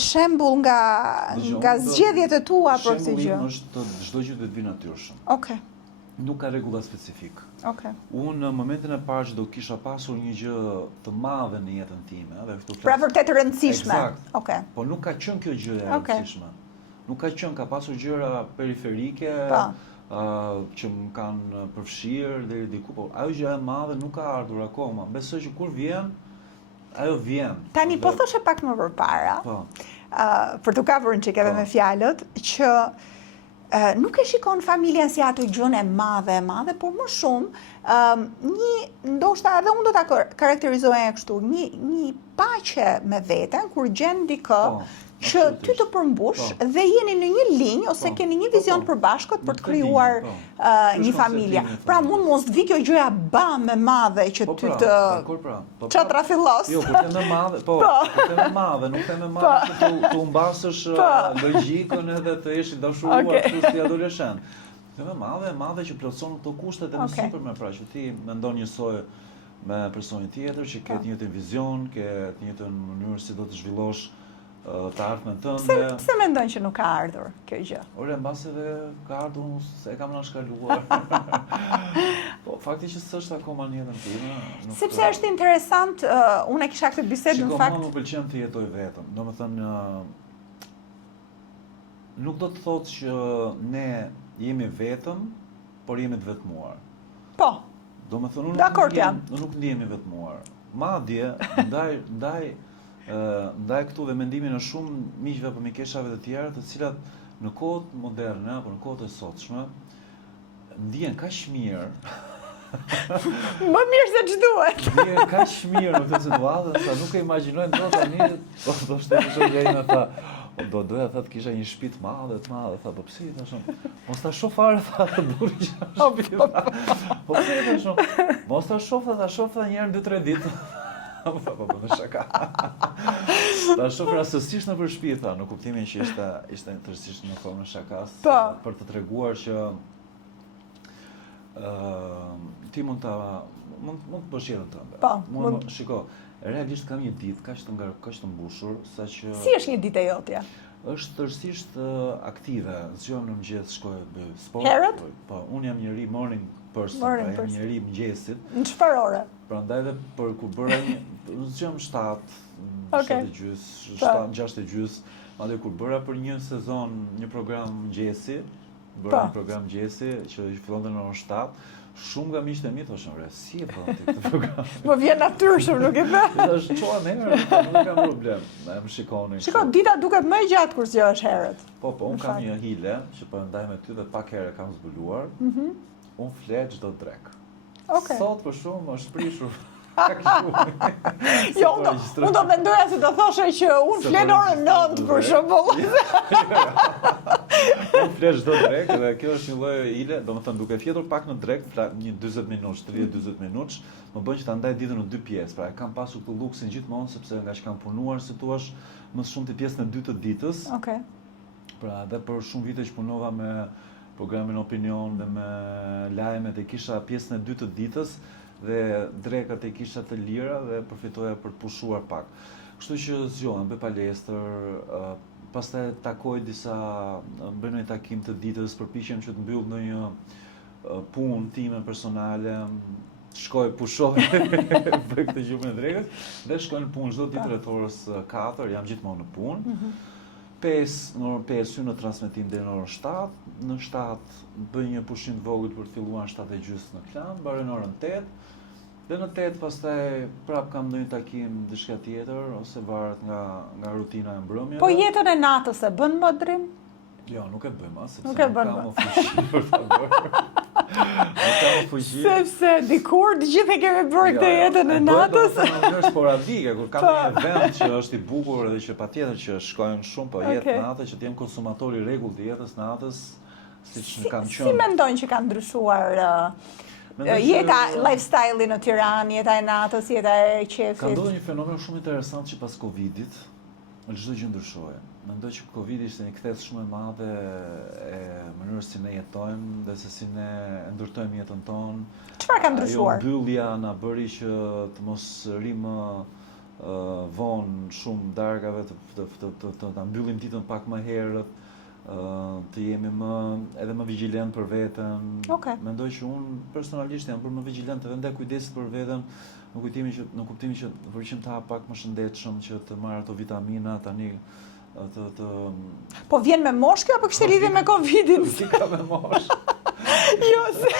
shembull nga zgjedhjet e tua për këtë gjë. Shembulli është çdo gjë vetë natyrshëm. Okej. Nuk ka rregulla specifik. Okej. Unë në momentin e parë që do kisha pasur një gjë të madhe në jetën time, dhe këtu flas. Pra vërtet e rëndësishme. Okej. Po nuk ka qenë kjo gjë e rëndësishme. Nuk ka qenë, ka pasur gjëra periferike. Që më kanë përfshirë deri diku, po ajo gjë e madhe nuk ka ardhur akoma. Besoj që kur vjen, ajo vjen. Tani po thoshe pak më përpara, për të kapur në çike edhe me fjalët, që nuk e shikon familjen si atë gjën e madhe, por më shumë ndoshta edhe unë do ta karakterizoja kështu, një paqe me veten kur gjen dikë që ty të përmbush dhe jeni në një linjë ose keni një vizion përbashkët për të krijuar një familje. Pra mund mos të vi kjo gjëja bam e madhe që ty të çatra fillos. Jo, kur të më madhe, kur të më madhe, nuk të më madhe që të humbasësh logjikën edhe të jesh i dashuruar kështu si adoleshent. Të më madhe që plotson këto kushte dhe më sipërme, pra që ti mendon njësoj me personin tjetër, që ke të njëjtin vizion, ke të njëjtën mënyrë si do të zhvillosh të ardhmen tënde. Pse mendon që nuk ka ardhur kjo gjë? Ore, mbase edhe ka ardhur, se e kam nënshkaluar. Po, faktikisht s'është akoma në jetën time. Sepse është interesant, unë e kisha këtë bisedë në fakt. Mua më pëlqen të jetoj vetëm. Domethënë, nuk do të thotë që ne jemi vetëm, por jemi të vetmuar. Po. Domethënë, nuk ndihemi vetmuar. Madje ndaj këtu dhe mendimin e shumë miqve apo mikeshave të tjerë, të cilat në kohët moderne apo në kohët e sotshme ndihen kaq mirë. Më mirë se ç'duhet. Ndihen kaq mirë në këtë situatë, sa nuk e imagjinojnë dot tani, do të shohim ata. Do doja të kisha një shtëpi të madhe, tha, po pse tash? Mos ta shoh fare tha të burri që shtëpi. Po pse tash? Mos ta shoh një herë 2-3 ditë. Po më shaka. Ta shoh rastësisht në për shtëpi tha, në kuptimin që ishte tërësisht në formën shakas, për të treguar që ti mund të bësh jetën tënde. Po. Shiko, realisht kam një ditë kaq të mbushur, saqë Si është një ditë e jotja? Është tërësisht aktive. Zgjohem në mëngjes, shkoj bëj sport. Herët? Po, unë jam njëri morning person, jam njëri mëngjesit. Në çfarë ore? Prandaj edhe për kur bëra zgjohem 7, 7:30, 6:30, madje kur bëra për një sezon një program mëngjesi, bëra një program mëngjesi që fillonte në orën 7. Shumë nga miqtë e mi thoshën, "Re, si e bën ti këtë program?" Më vjen natyrshëm, nuk e the. Tash çoa më herë, nuk kam problem. Më shikonin. Shiko, dita duket më e gjatë kur zgjohesh herët. Po, unë kam një hile që po ndaj me ty dhe pak herë kam zbuluar. Unë flet çdo drek. Sot për shumë është prishur. Jo, unë do mendoja se do thoshe që unë flet orën 9 për shembull. Unë flet çdo drek dhe kjo është një lloj hile, domethënë duke fjetur pak në drek, një 40 minutë, 30-40 minutë, më bën që ta ndaj ditën në dy pjesë. Pra kam pasur këtë luksin gjithmonë sepse nga që kam punuar, si thua, më shumë të pjesën e dytë të ditës. Pra edhe për shumë vite që punova me programin Opinion dhe me lajmet e kisha pjesën e dytë të ditës dhe drekat e kisha të lira dhe përfitoja për të pushuar pak. Kështu që zgjohem, bëj palestër, pastaj takoj disa, bëj një takim të ditës, përpiqem që të mbyll ndonjë punë time personale, shkoj pushoj, bëj këtë gjumë e drekës dhe shkoj në punë çdo ditë rreth orës 4, jam gjithmonë në punë. 5 në orën 5 hyj në transmetim deri në orën 7. Në 7 bëj një pushim të vogël për të filluar 7:30 në klan, mbaroj në orën 8. Dhe në 8 pastaj prap kam ndonjë takim diçka tjetër ose varet nga rutina e mbrëmjeve. Po jetën e natës e bën modrim? Jo, nuk e bëjmë, sepse nuk kam fuqi për ta bërë. Sepse dikur të gjithë e kemi bërë këtë jetën e natës. Në mënyrë sporadike, kur kam një vend që është i bukur dhe që patjetër që shkojnë shumë, po jetë natë, që të jem konsumator i rregullt të jetës natës, siç kam qenë. Si mendojnë që ka ndryshuar jeta, lifestyle-i në Tiranë, jeta e natës, jeta e qefit? Ka ndodhur një fenomen shumë interesant që pas Covidit, çdo gjë ndryshoi. Mendoj që Covidi ishte një kthes shumë e madhe e mënyrës si ne jetojmë dhe se si ne ndërtojmë jetën tonë. Çfarë ka ndryshuar? Ajo mbyllja na bëri që të mos rrimë vonë shumë darkave, të ta mbyllim ditën pak më herët, të jemi edhe më vigjilent për veten. Mendoj që unë personalisht jam bërë më vigjilent dhe ndaj kujdesit për veten, në kuptimin që përpiqem të ha pak më shëndetshëm, që të marr ato vitamina tani. Po vjen me moshë kjo apo kishte lidhje me Covidin? Si ka me moshë? Jo, se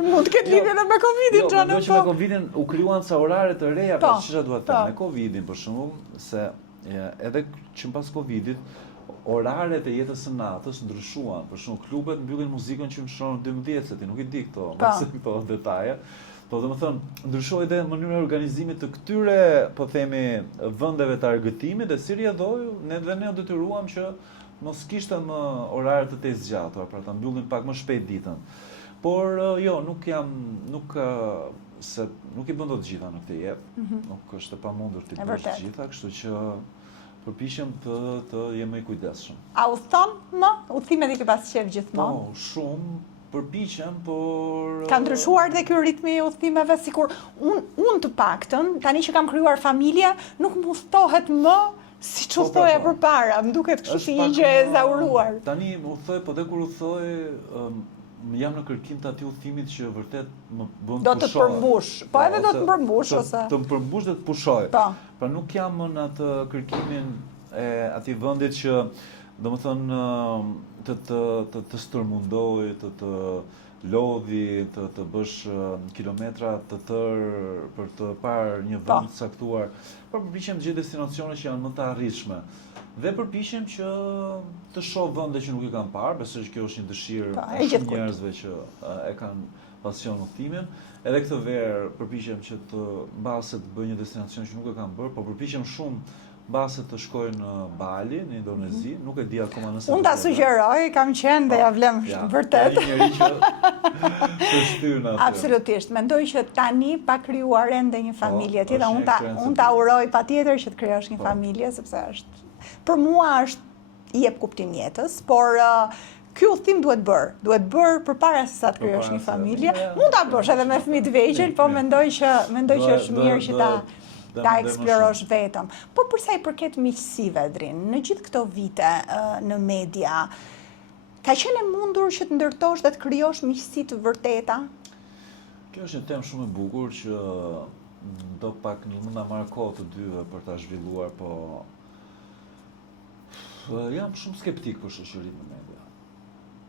mund të ketë lidhje edhe me Covidin, Xhana. Jo, që me Covidin u krijuan ca orare të reja, pra çfarë dua të them, me Covidin për shembull, se edhe që pas Covidit oraret e jetës së natës ndryshuan. Për shembull, klubet mbyllin muzikën që në orën 12, se ti nuk i di këto detaje. Po dhe më thënë, ndryshoj dhe mënyra e organizimit të këtyre, po themi, vëndeve të argëtimit, dhe si rjedhoj, ne detyruam që mos kishte më orare të tezë zgjatura, pra ta mbyllin pak më shpejt ditën. Por jo, nuk i bën dot të gjitha në këtë jetë, nuk është e pamundur të bësh të gjitha, kështu që përpiqem të jem më i kujdesshëm. A udhton më? Udhimet i ke pas qef gjithmonë? Po, shumë. Përpiqem, por... Ka ndryshuar dhe ky ritmi i udhimeve, sikur unë të paktën, tani që kam krijuar familje, nuk më udhtohet më siç udhtoja përpara, më duket kështu si një gjë e zauruar. Tani më udhtoj, po dhe kur udhtoj, jam në kërkim të atij udhimit që vërtet më bën të do të përmbush, po edhe do të përmbush ose të përmbush dhe të pushoj. Po. Pra nuk jam në atë kërkimin e atij vendit që domethënë të stërmundoj, të lodhi, të bësh kilometra të tërë për të parë një vend të caktuar, por përpiqem të gjej destinacione që janë më të arritshme. Dhe përpiqem që të shoh vende që nuk i kam parë, besoj që kjo është një dëshirë e shumë njerëzve që e kanë pasion udhimin. Edhe këtë verë përpiqem që mbase të bëj një destinacion që nuk e kam bërë, por përpiqem shumë mbase të shkoj në Bali, në Indonezi, nuk e di akoma nëse... Unë ta sugjeroj, kam qenë dhe ja vlem vërtet. Ja, një njeri që të shtyrë në atë. Absolutisht, mendoj që tani pa krijuar ende një familje tjetër, unë ta uroj patjetër që të krijosh një familje, sepse për mua është i jep kuptim jetës, por ky udhim duhet bërë përpara se sa të krijosh një familje. Mund ta bësh edhe me fëmijë të vegjël, po mendoj që është mirë që ta eksplorosh vetëm. Po përsa i përket miqësive, Drin, në gjithë këto vite në media, ka qenë e mundur që të ndërtosh dhe të krijosh miqësi të vërteta? Kjo është një temë shumë e bukur që do pak një mund ta marr kohë të dyve për ta zhvilluar, po jam shumë skeptik për shoqërinë në media.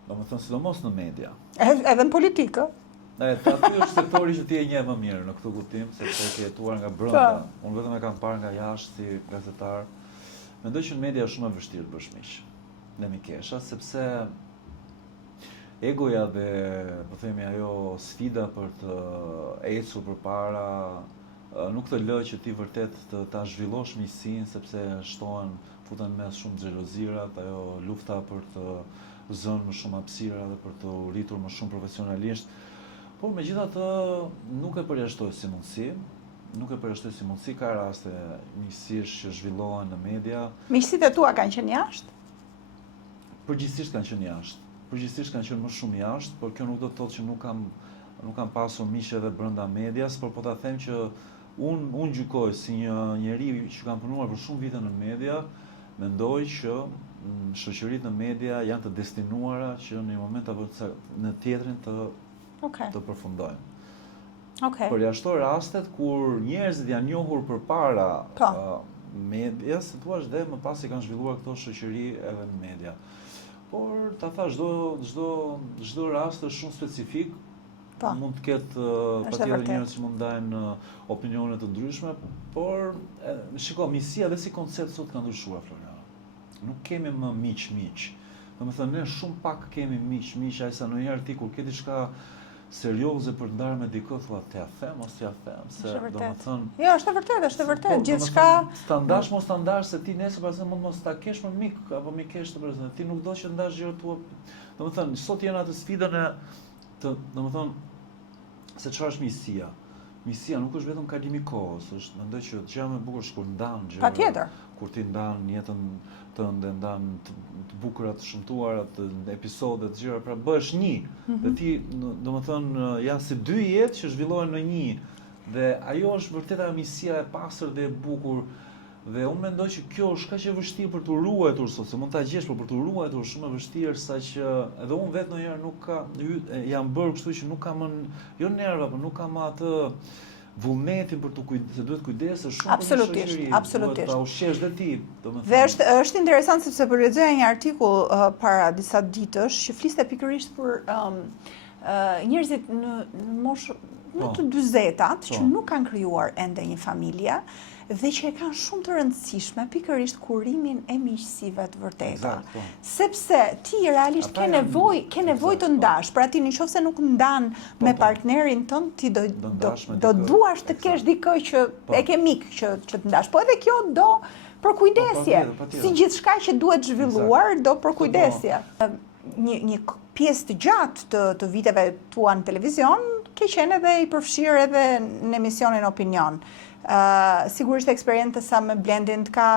Domethënë sidomos në media. Edhe në politikë. Aty është sektori që ti e njeh më mirë në këtë kuptim, sepse ke jetuar nga brenda. Unë vetëm e kam parë nga jashtë si gazetar. Mendoj që në media është shumë e vështirë të bësh miq. Në mikesha, sepse egoja dhe, po themi, ajo sfida për të ecur përpara nuk të lë që ti vërtet ta zhvillosh miqësinë, sepse futen mes shumë xhelozirat, ajo lufta për të zënë më shumë hapësira dhe për të rritur më shumë profesionalisht. Por megjithatë nuk e përjashtoj si mundësi, ka raste miqësish që zhvillohen në media. Miqësitë tua kanë qenë jashtë? Përgjithsisht kanë qenë jashtë. Përgjithsisht kanë qenë më shumë jashtë, por kjo nuk do të thotë që nuk kam pasur miq edhe brenda medias, por po ta them që unë gjykoj si një njeri që kam punuar për shumë vite në media, mendoj që shoqëritë në media janë të destinuara që në një moment apo në tjetrin të përfundojnë. Përjashtoj rastet kur njerëzit janë njohur përpara medias, thua dhe më pas i kanë zhvilluar këto shoqëri edhe në media. Por ta thash çdo rast është shumë specifik. Mund të ketë patjetër njerëz që mund ndajnë opinione të ndryshme, por shiko, miqësia dhe si koncept sot ka ndryshuar, Floriana. Nuk kemi më miq. Domethënë ne shumë pak kemi miq, ai sa ndonjëherë ti kur ke diçka serioze për të ndarë me dikë, thua t'ja them ose t'ja them, se domethënë. Jo, është e vërtetë, gjithçka ta ndash mos ta ndash se ti nesër pas mund mos ta kesh më mik apo mikesh të prezant. Ti nuk do që ndash gjërat tua. Domethënë sot janë atë sfidën e domethënë se çfarë është miqësia. Miqësia nuk është vetëm kalimi i kohës, është mendoj që gjëja më e bukur është kur ndan gjëra. Patjetër. Kur ti ndan jetën tënde, ndan të bukura të shëmtuara, të episode të gjëra, pra bëhesh një. Dhe ti domethënë janë si dy jetë që zhvillohen në një. Dhe ajo është vërtet ajo miqësia e pastër dhe e bukur. Dhe unë mendoj që kjo është kaq e vështirë për të ruajtur sot, se mund ta gjesh, por për të ruajtur shumë e vështirë, saqë edhe unë vetë ndonjëherë jam bërë kështu që nuk kam jo nerva, por nuk kam atë vullnetin për se duhet kujdesesh shumë. Absolutisht. Ta ushqesh dhe ti, domethënë. Dhe është interesant sepse po lexoja një artikull para disa ditësh që fliste pikërisht për njerëzit në moshë në të 40-tat që nuk kanë krijuar ende një familje dhe që e kanë shumë të rëndësishme pikërisht kurimin e miqësive të vërteta. Sepse ti realisht ke nevojë të ndash, pra ti nëse nuk ndan me partnerin tënd, ti do duash të kesh dikë që e ke mik që të ndash. Po edhe kjo do për kujdesje. Si gjithçka që duhet zhvilluar, do për kujdesje. Një pjesë të gjatë të viteve tua në televizion ke qenë edhe i përfshirë edhe në emisionin Opinion. Sigurisht eksperiencë sa me Blendin të ka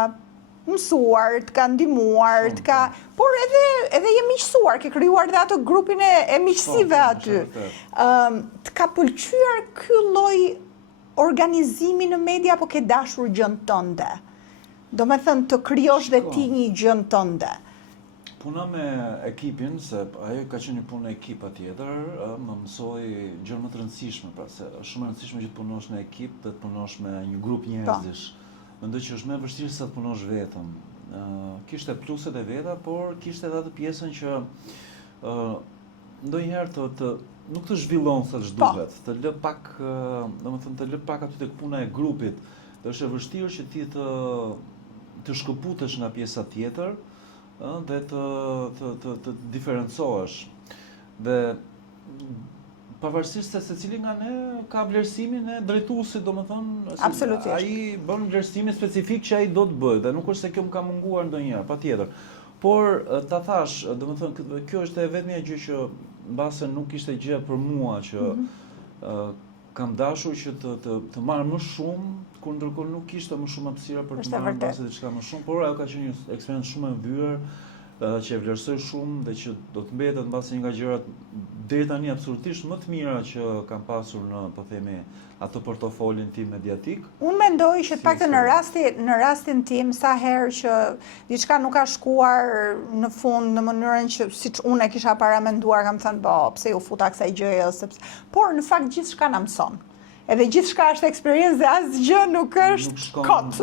mësuar, të ka ndihmuar, por edhe je miqësuar, ke krijuar dhe ato grupin e miqësive aty. Të ka pëlqyer ky lloj organizimi në media apo ke dashur gjën tënde? Do me thënë të krijosh dhe ti një gjën tënde. Puna me ekipin, se ajo ka qenë një punë ekipa tjetër, më mësoi gjëra më të rëndësishme, pra se është shumë e rëndësishme që të punosh në ekip dhe të punosh me një grup njerëzish. Mendoj që është më e vështirë se të punosh vetëm. Kishte pluset e veta, por kishte edhe atë pjesën që ndonjëherë nuk të zhvillon sa ç'duhet, të lë pak, domethënë të lë pak aty tek puna e grupit. Dhe është e vështirë që ti të shkëputesh nga pjesa tjetër dhe të diferencohesh. Dhe pavarësisht se secili nga ne ka vlerësimin e drejtuesit, domethënë, ai bën vlerësimin specifik që ai do të bëjë, dhe nuk është se kjo më ka munguar ndonjëherë, patjetër. Por ta thash, domethënë, kjo është e vetmja gjë që mbase nuk ishte gjë për mua që kam dashur që të marr më shumë, kur ndërkohë nuk kishte më shumë hapësira për të marrë mbase diçka më shumë, por ajo ka qenë një eksperiencë shumë e mbyllur, që e vlerësoj shumë dhe që do të mbetet mbase një nga gjërat deri tani absolutisht më të mira që kam pasur në, po themi, atë portofolin tim mediatik. Unë mendoj që të paktën në rastin tim, sa herë që diçka nuk ka shkuar në fund në mënyrën që siç unë e kisha paramenduar, kam thënë, po, pse u futa kësaj gjëje, sepse, por në fakt gjithçka na mëson. Edhe gjithçka është eksperiencë dhe asgjë nuk është kot.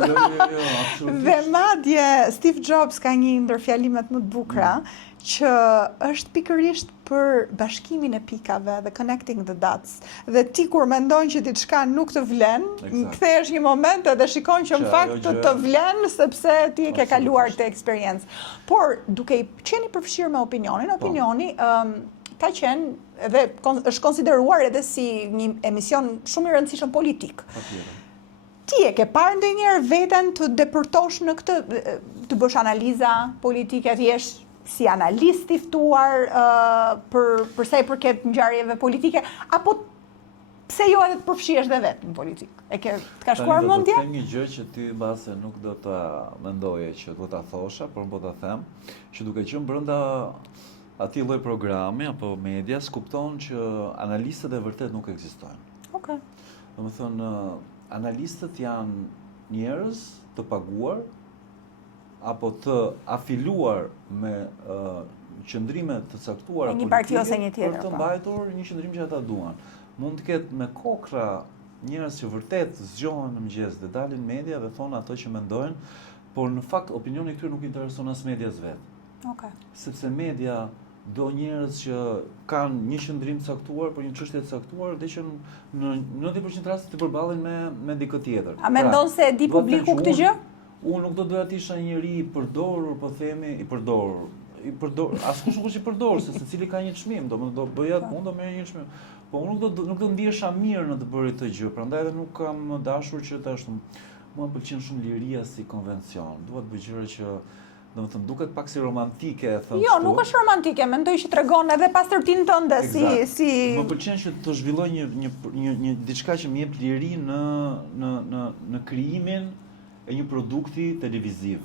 Dhe madje Steve Jobs ka një ndër fjalimet më të bukura që është pikërisht për bashkimin e pikave dhe connecting the dots. Dhe ti kur mendon që diçka nuk të vlen, kthehesh një moment edhe shikon që në fakt të vlen sepse ti e ke kaluar të eksperiencë. Por duke i qenë i përfshirë me opinioni ka qenë dhe është konsideruar edhe si një emision shumë i rëndësishëm politik. Ti e ke parë ndonjëherë veten të depërtosh në këtë, të bësh analiza politike, të jesh si analist i ftuar për sa i përket ngjarjeve politike, apo pse jo edhe të përfshihesh dhe vetë në politikë? Të ka shkuar mendja? Do të them një gjë që ti mbase nuk do ta mendoje që do ta thosha, por po ta them, që duke qenë brenda atij lloj programi apo medias, kupton që analistët e vërtet nuk ekzistojnë. Okej. Domethënë, analistët janë njerëz të paguar apo të afiluar me qëndrime të caktuara një parti ose një tjetër, për të mbajtur një qëndrim që ata duan. Mund të ketë me kokra njerëz që vërtet zgjohen në mëngjes dhe dalin në media dhe thonë ato që mendojnë, por në fakt opinioni këtyre nuk intereson as medias vetë. Sepse media do njerëz që kanë një qëndrim të caktuar për një çështje të caktuar dhe që në 90% raste të përballen me dikë tjetër. A mendon se e di publiku këtë gjë? Unë nuk do doja të isha një njerëz i përdorur, po themi, i përdorur, askush nuk është i përdorur, se secili ka një çmim, do bëja, unë do merr një çmim. Po unë nuk do ndihesha mirë në të bërë këtë gjë, prandaj edhe nuk kam dashur që të ashtu. Mua pëlqen shumë liria si konvencion. Duhet bëj gjëra që domethënë duket pak si romantike, thon. Jo, nuk është romantike, mendoj që tregon edhe pastërtinë tënde si Më pëlqen që të zhvilloj një diçka që më jep liri në krijimin e një produkti televiziv.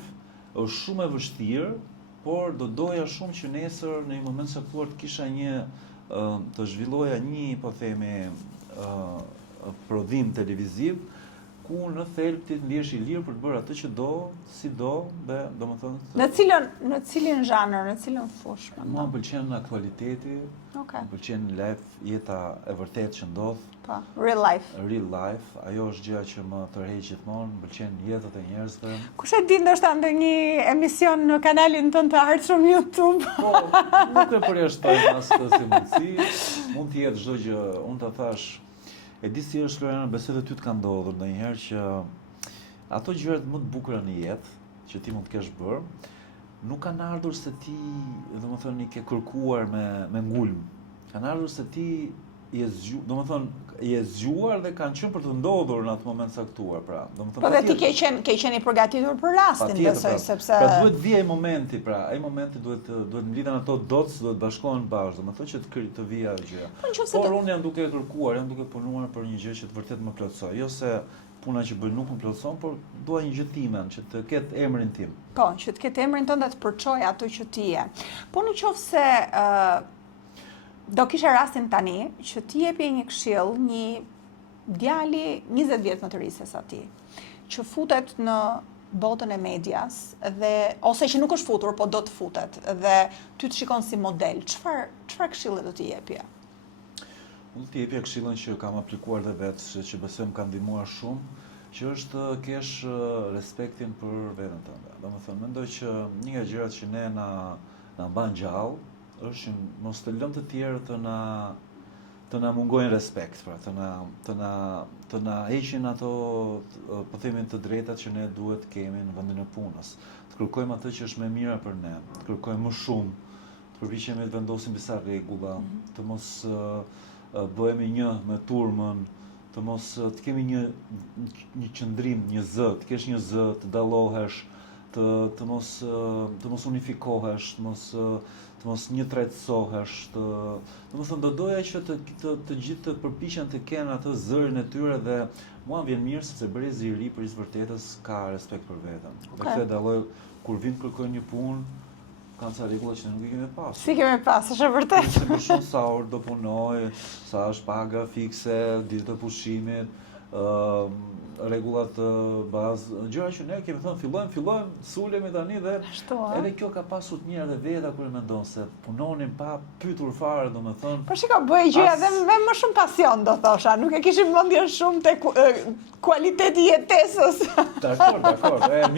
Është shumë e vështirë, por do doja shumë që nesër në një moment caktuar të kisha të zhvilloja një, po themi, prodhim televiziv ku në thelb ti ndihesh i lirë për të bërë atë që do, si do, dhe domethënë në cilin zhanër, në cilin fushë? Mua më pëlqen aktualiteti, më pëlqen life, jeta e vërtetë që ndodh. Po, real life. Real life, ajo është gjëja që më tërheq gjithmonë, më pëlqen jetët e njerëzve. Kush e di ndoshta ndonjë emision në kanalin tënd të ardhshëm YouTube? Po, nuk e përjashtoj as këtë si mundësi. Mund të jetë çdo gjë, unë ta thash, E di si është Lorena, besoj dhe ty të ka ndodhur ndonjëherë që ato gjërat më të bukura në jetë që ti mund të kesh bërë, nuk kanë ardhur se ti, domethënë, i ke kërkuar me ngulm. Kanë ardhur se ti je zgjuar dhe kanë qenë për të ndodhur në atë moment saktuar, pra. Po dhe ti ke qenë i përgatitur për rastin, besoj, sepse pra duhet vijë ai momenti, pra, ai momenti duhet mblidhen ato dots, duhet bashkohen bashkë, domethënë që të vijë ajo gjë. Por unë jam duke kërkuar, jam duke punuar për një gjë që të vërtet më plotësoj, jo se puna që bëj nuk më plotëson, por dua një gjë timen, që të ketë emrin tim. Po, që të ketë emrin tënd dhe të përçojë ato që ti je. Po në qoftë se do kishe rastin tani që ti jepje një këshill një djali 20 vjet më të ri se sa ti, që futet në botën e medias dhe ose që nuk është futur, po do të futet dhe ty të shikon si model, çfarë këshilli do t'i jepje? Unë t'i jepja këshillën që kam aplikuar dhe vetë, që besoj më ka ndihmuar shumë, që është të kesh respektin për veten tënde. Domethënë, mendoj që një nga gjërat që ne na mban gjallë është mos të lëmë të tjerë të na mungojnë respekt, pra, të na heqin ato, po themin, të drejtat që ne duhet kemi në vendin e punës. Të kërkojmë atë që është më mira për ne, të kërkojmë më shumë, të përpiqemi të vendosim disa rregulla, të mos bëhemi një me turmën, të mos të kemi një qëndrim, një zë, të kesh një zë, të dallohesh, të mos unifikohesh, të mos një tretësohesh, domethënë do doja që të gjithë të përpiqen të kenë atë zërin e tyre dhe mua vjen mirë sepse brezi i ri për vërtetës ka respekt për veten. Dhe këtë dalloj kur vin kërkojnë një punë, kanë ca rregulla që ne nuk i kemi pasur. Si kemi pasur, është vërtet. Se për shumë sa orë do punoj, sa është paga fikse, ditë të pushimit, rregullat bazë, gjëra që ne kemi thënë fillojmë, sulemi tani dhe edhe kjo ka pasur të mira dhe veta kur e mendon se punonin pa pyetur fare, domethënë. Po shiko, bëj gjëra dhe me më shumë pasion, do thosha, nuk e kishim mendjen shumë te kualiteti i jetesës. Dakor,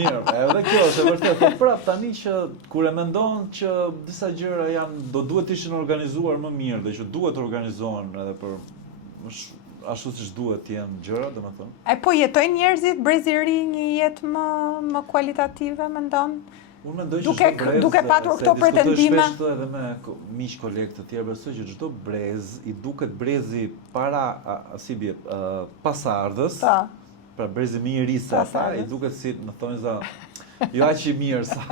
mirë, edhe kjo është e vërtetë, po prap tani që kur e mendon që disa gjëra duhet të ishin organizuar më mirë dhe që duhet të organizohen edhe për ashtu siç duhet të jenë gjëra, domethënë. E po jetojnë njerëzit brezi i ri një jetë më kualitative, mendon? Unë mendoj që duke patur këto pretendime. Shpesh edhe me miq kolegë të tjerë, besoj që çdo brez i duket brezi para pasardhës. Pra brezi më i ri se ata, i duket si, më thonë za jo aq i mirë sa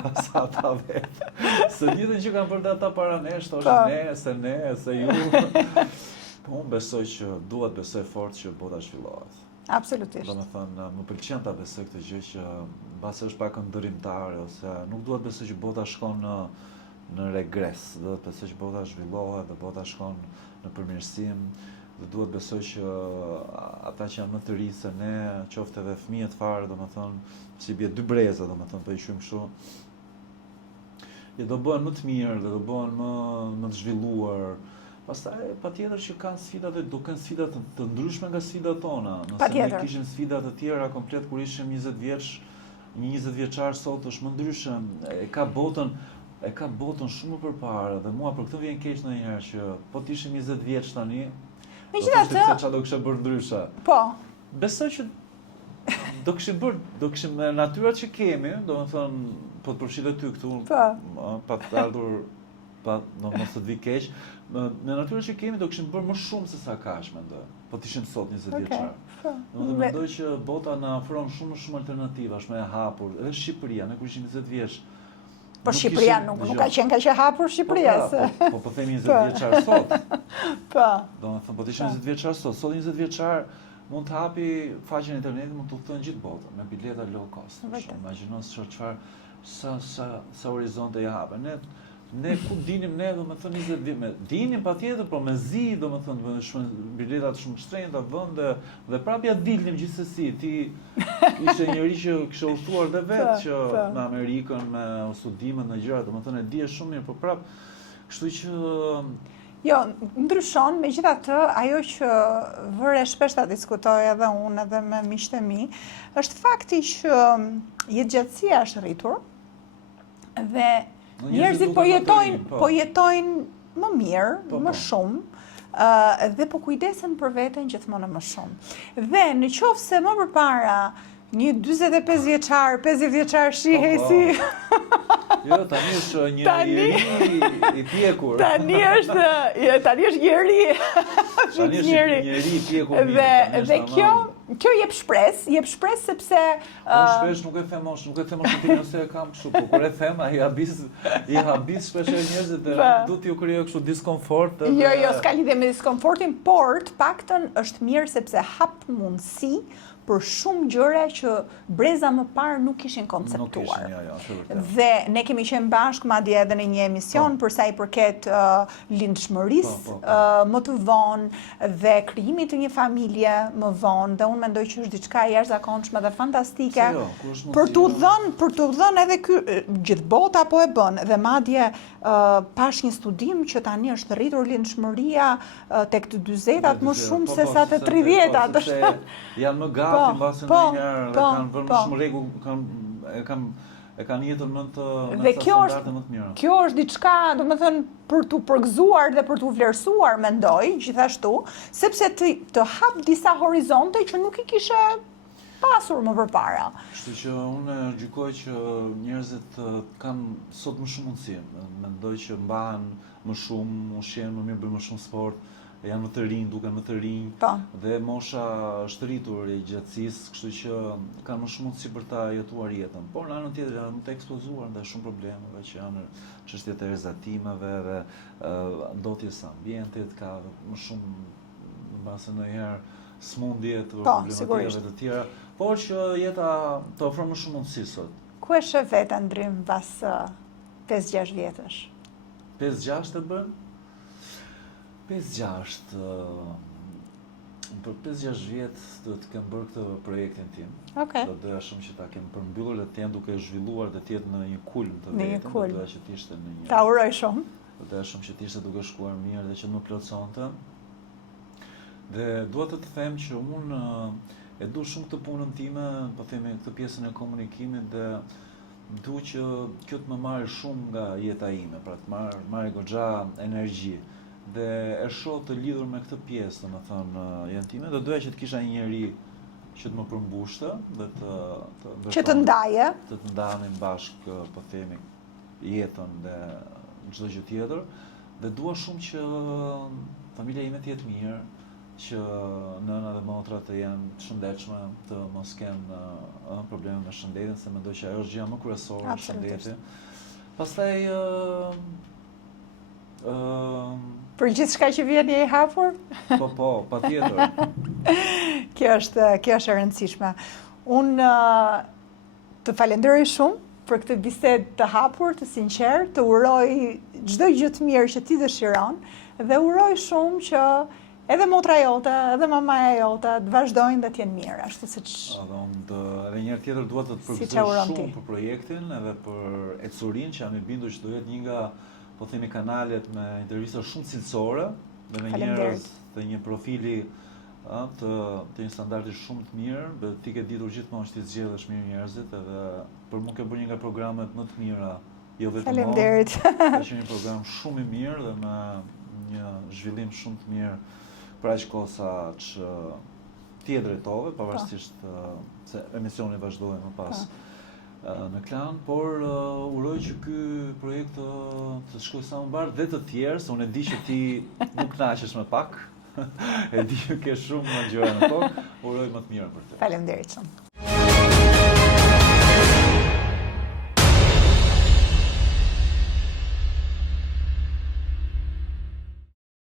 ata vetë. Së njëjtën që kanë bërë ata para nesh, thoshën ne, se ju. Po unë besoj që duhet besoj fort që bota zhvillohet. Absolutisht. Domethënë, më pëlqen ta besoj këtë gjë që mbase është pak ndërimtare ose nuk duhet besoj që bota shkon në regres, duhet besoj që bota zhvillohet dhe bota shkon në përmirësim, dhe duhet besoj që ata që janë më të rinj se ne, qoftë edhe fëmijët fare, domethënë, si bie dy breza, domethënë, po i quajmë kështu, do bëhen më të mirë dhe do bëhen më të zhvilluar. Pastaj patjetër që kanë sfida dhe do kanë sfida të ndryshme nga sfidat tona. Nëse ne kishim sfida të tjera komplet kur ishim 20 vjeç, një 20 vjeçar sot është më ndryshe, e ka botën shumë më përpara dhe mua për këtë vjen keq ndonjëherë që po të ishim 20 vjeç tani. Megjithatë, çfarë do kisha bërë ndryshe? Po. Besoj që do kishim me natyrat që kemi, domethënë po të përfshirë ty këtu, pa të ardhur mos të vi keq, me natyrën që kemi do kishim bërë më shumë se sa kaq, mendoj. Po të ishim sot 20 vjeçar. Domethënë mendoj që bota na ofron shumë alternativa, është më e hapur, edhe Shqipëria, ne kur ishim 20 vjeç. Po Shqipëria nuk ka qenë kaq e hapur Shqipëria se. Po themi 20 vjeçar sot. Po. Domethënë po të ishim 20 vjeçar sot 20 vjeçar mund të hapi faqen e internetit, mund të udhëtojnë gjithë botën me bileta low cost. Imagjino çfarë sa horizonte ja hapën. Ne ku dinim ne, domethënë 20 vjet, dinim patjetër, po me zi, domethënë biletat shumë shtrenjta, vende dhe prapë ja dilnim gjithsesi. Ti ishe njëri që kishe udhëtuar dhe vetë që në Amerikën me studimet në gjëra, domethënë e dije shumë mirë, po prapë, kështu që jo, ndryshon, megjithatë, ajo që vëre shpesh ta diskutoj edhe unë edhe me miqtë e mi, është fakti që jetëgjatësia është rritur dhe njerëzit po jetojnë më mirë, më shumë, dhe po kujdesen për veten gjithmonë më shumë. Dhe në qoftë se më përpara një 45 vjeçar, 50 vjeçar shihej si Jo, tani është një i pjekur. Tani është njeri. Tani është njeri i pjekur. Dhe kjo jep shpresë sepse shpesh nuk e them opinionin se e kam kështu, por kur e them ai habis shpesh njerëzit dhe du t'ju krijoj kështu diskomfort. Jo, s'ka lidhje me diskomfortin, por të paktën është mirë sepse hap mundësi për shumë gjëra që breza më parë nuk ishin konceptuar. Dhe ne kemi qenë bashkë madje edhe në një emision për sa i përket lindshmërisë më të vonë dhe krijimit të një familje më vonë, dhe unë mendoj që është diçka e jashtëzakonshme dhe fantastike për t'u dhënë edhe ky gjithë bota po e bën, dhe madje pash një studim që tani është rritur lindshmëria tek të 40-tat më shumë se sa të 30-tat. Janë më gati mbasi ndonjëherë dhe kanë vënë më shumë rregull, e kanë jetën më të standarde më të mira. Kjo është diçka, domethënë, për t'u përgëzuar dhe për t'u vlerësuar, mendoj, gjithashtu, sepse të hap disa horizonte që nuk i kishe pasur më përpara. Kështu që unë gjykoj që njerëzit kanë sot më shumë mundësi. Mendoj që mbahen më shumë, ushqejnë më mirë, bëjnë më shumë sport, janë më të rinj, duken më të rinj, dhe mosha është rritur e gjatësisë, kështu që kanë më shumë mundësi për ta jetuar jetën. Por në anën tjetër janë më të ekspozuar ndaj shumë problemeve që janë çështjet e rrezatimeve dhe ndotjes së ambientit, ka më shumë mbase ndonjëherë smundje të problematikave të tjera, por që jeta të ofron më shumë mundësi sot. Ku e sheh veten ndrym pas 5-6 vjetësh? 5-6 të bën? 5-6, për 5-6 vjetë do të kem bërë këtë projektin tim. Do doja shumë që ta kem përmbyllur dhe të jenë duke zhvilluar dhe të jetë në një kulm të vetëm. Do doja që të ishte në një. Ta uroj shumë. Do doja shumë që të ishte duke shkuar mirë dhe që më plotësonte. Dhe dua të them që unë e du shumë këtë punën time, po themi këtë pjesën e komunikimit, dhe du që kjo të më marrë shumë nga jeta ime, pra të marrë goxha energji. Dhe e shoh të lidhur me këtë pjesë, domethënë janë time, dhe doja që të kisha një njeri që të më përmbushte dhe që të ndaje, të ndanim bashkë, po themi, jetën dhe çdo gjë tjetër, dhe dua shumë që familja ime të jetë mirë, që nëna dhe motrat të jenë të shëndetshme, të mos kenë probleme me shëndetin, se mendoj që ajo është gjëja më kryesore, shëndeti. Pastaj për gjithë shka që vjen je i hapur? Po, patjetër. Kjo është e rëndësishme. Unë të falenderoj shumë për këtë bisedë të hapur, të sinqertë, të uroj çdo gjë të mirë që ti dëshiron, dhe uroj shumë që edhe motra jote, edhe mamaja jote të vazhdojnë dhe të jenë mirë, ashtu siç. Edhe një herë tjetër dua të të përgëzoj shumë për projektin edhe për Ecurin, që jam i bindur që do jetë një nga, po themi, kanalet me intervista shumë cilësore dhe me njerëz të një profili të një standardi shumë të mirë, dhe ti ke ditur gjithmonë që ti zgjedhësh mirë njerëzit, edhe për mua ke bërë një nga programet më të mira, jo vetëm Faleminderit. Është një program shumë i mirë dhe me një zhvillim shumë të mirë për aq kohë sa që ti e drejtove, pavarësisht se emisioni vazhdoi më pas në Klan, por uroj që ky projekt të shkojë sa më mbar dhe të tjerë, se unë e di që ti nuk kënaqesh me pak, e di që ke shumë gjëra në tokë, uroj më të mirën për të. Faleminderit shumë.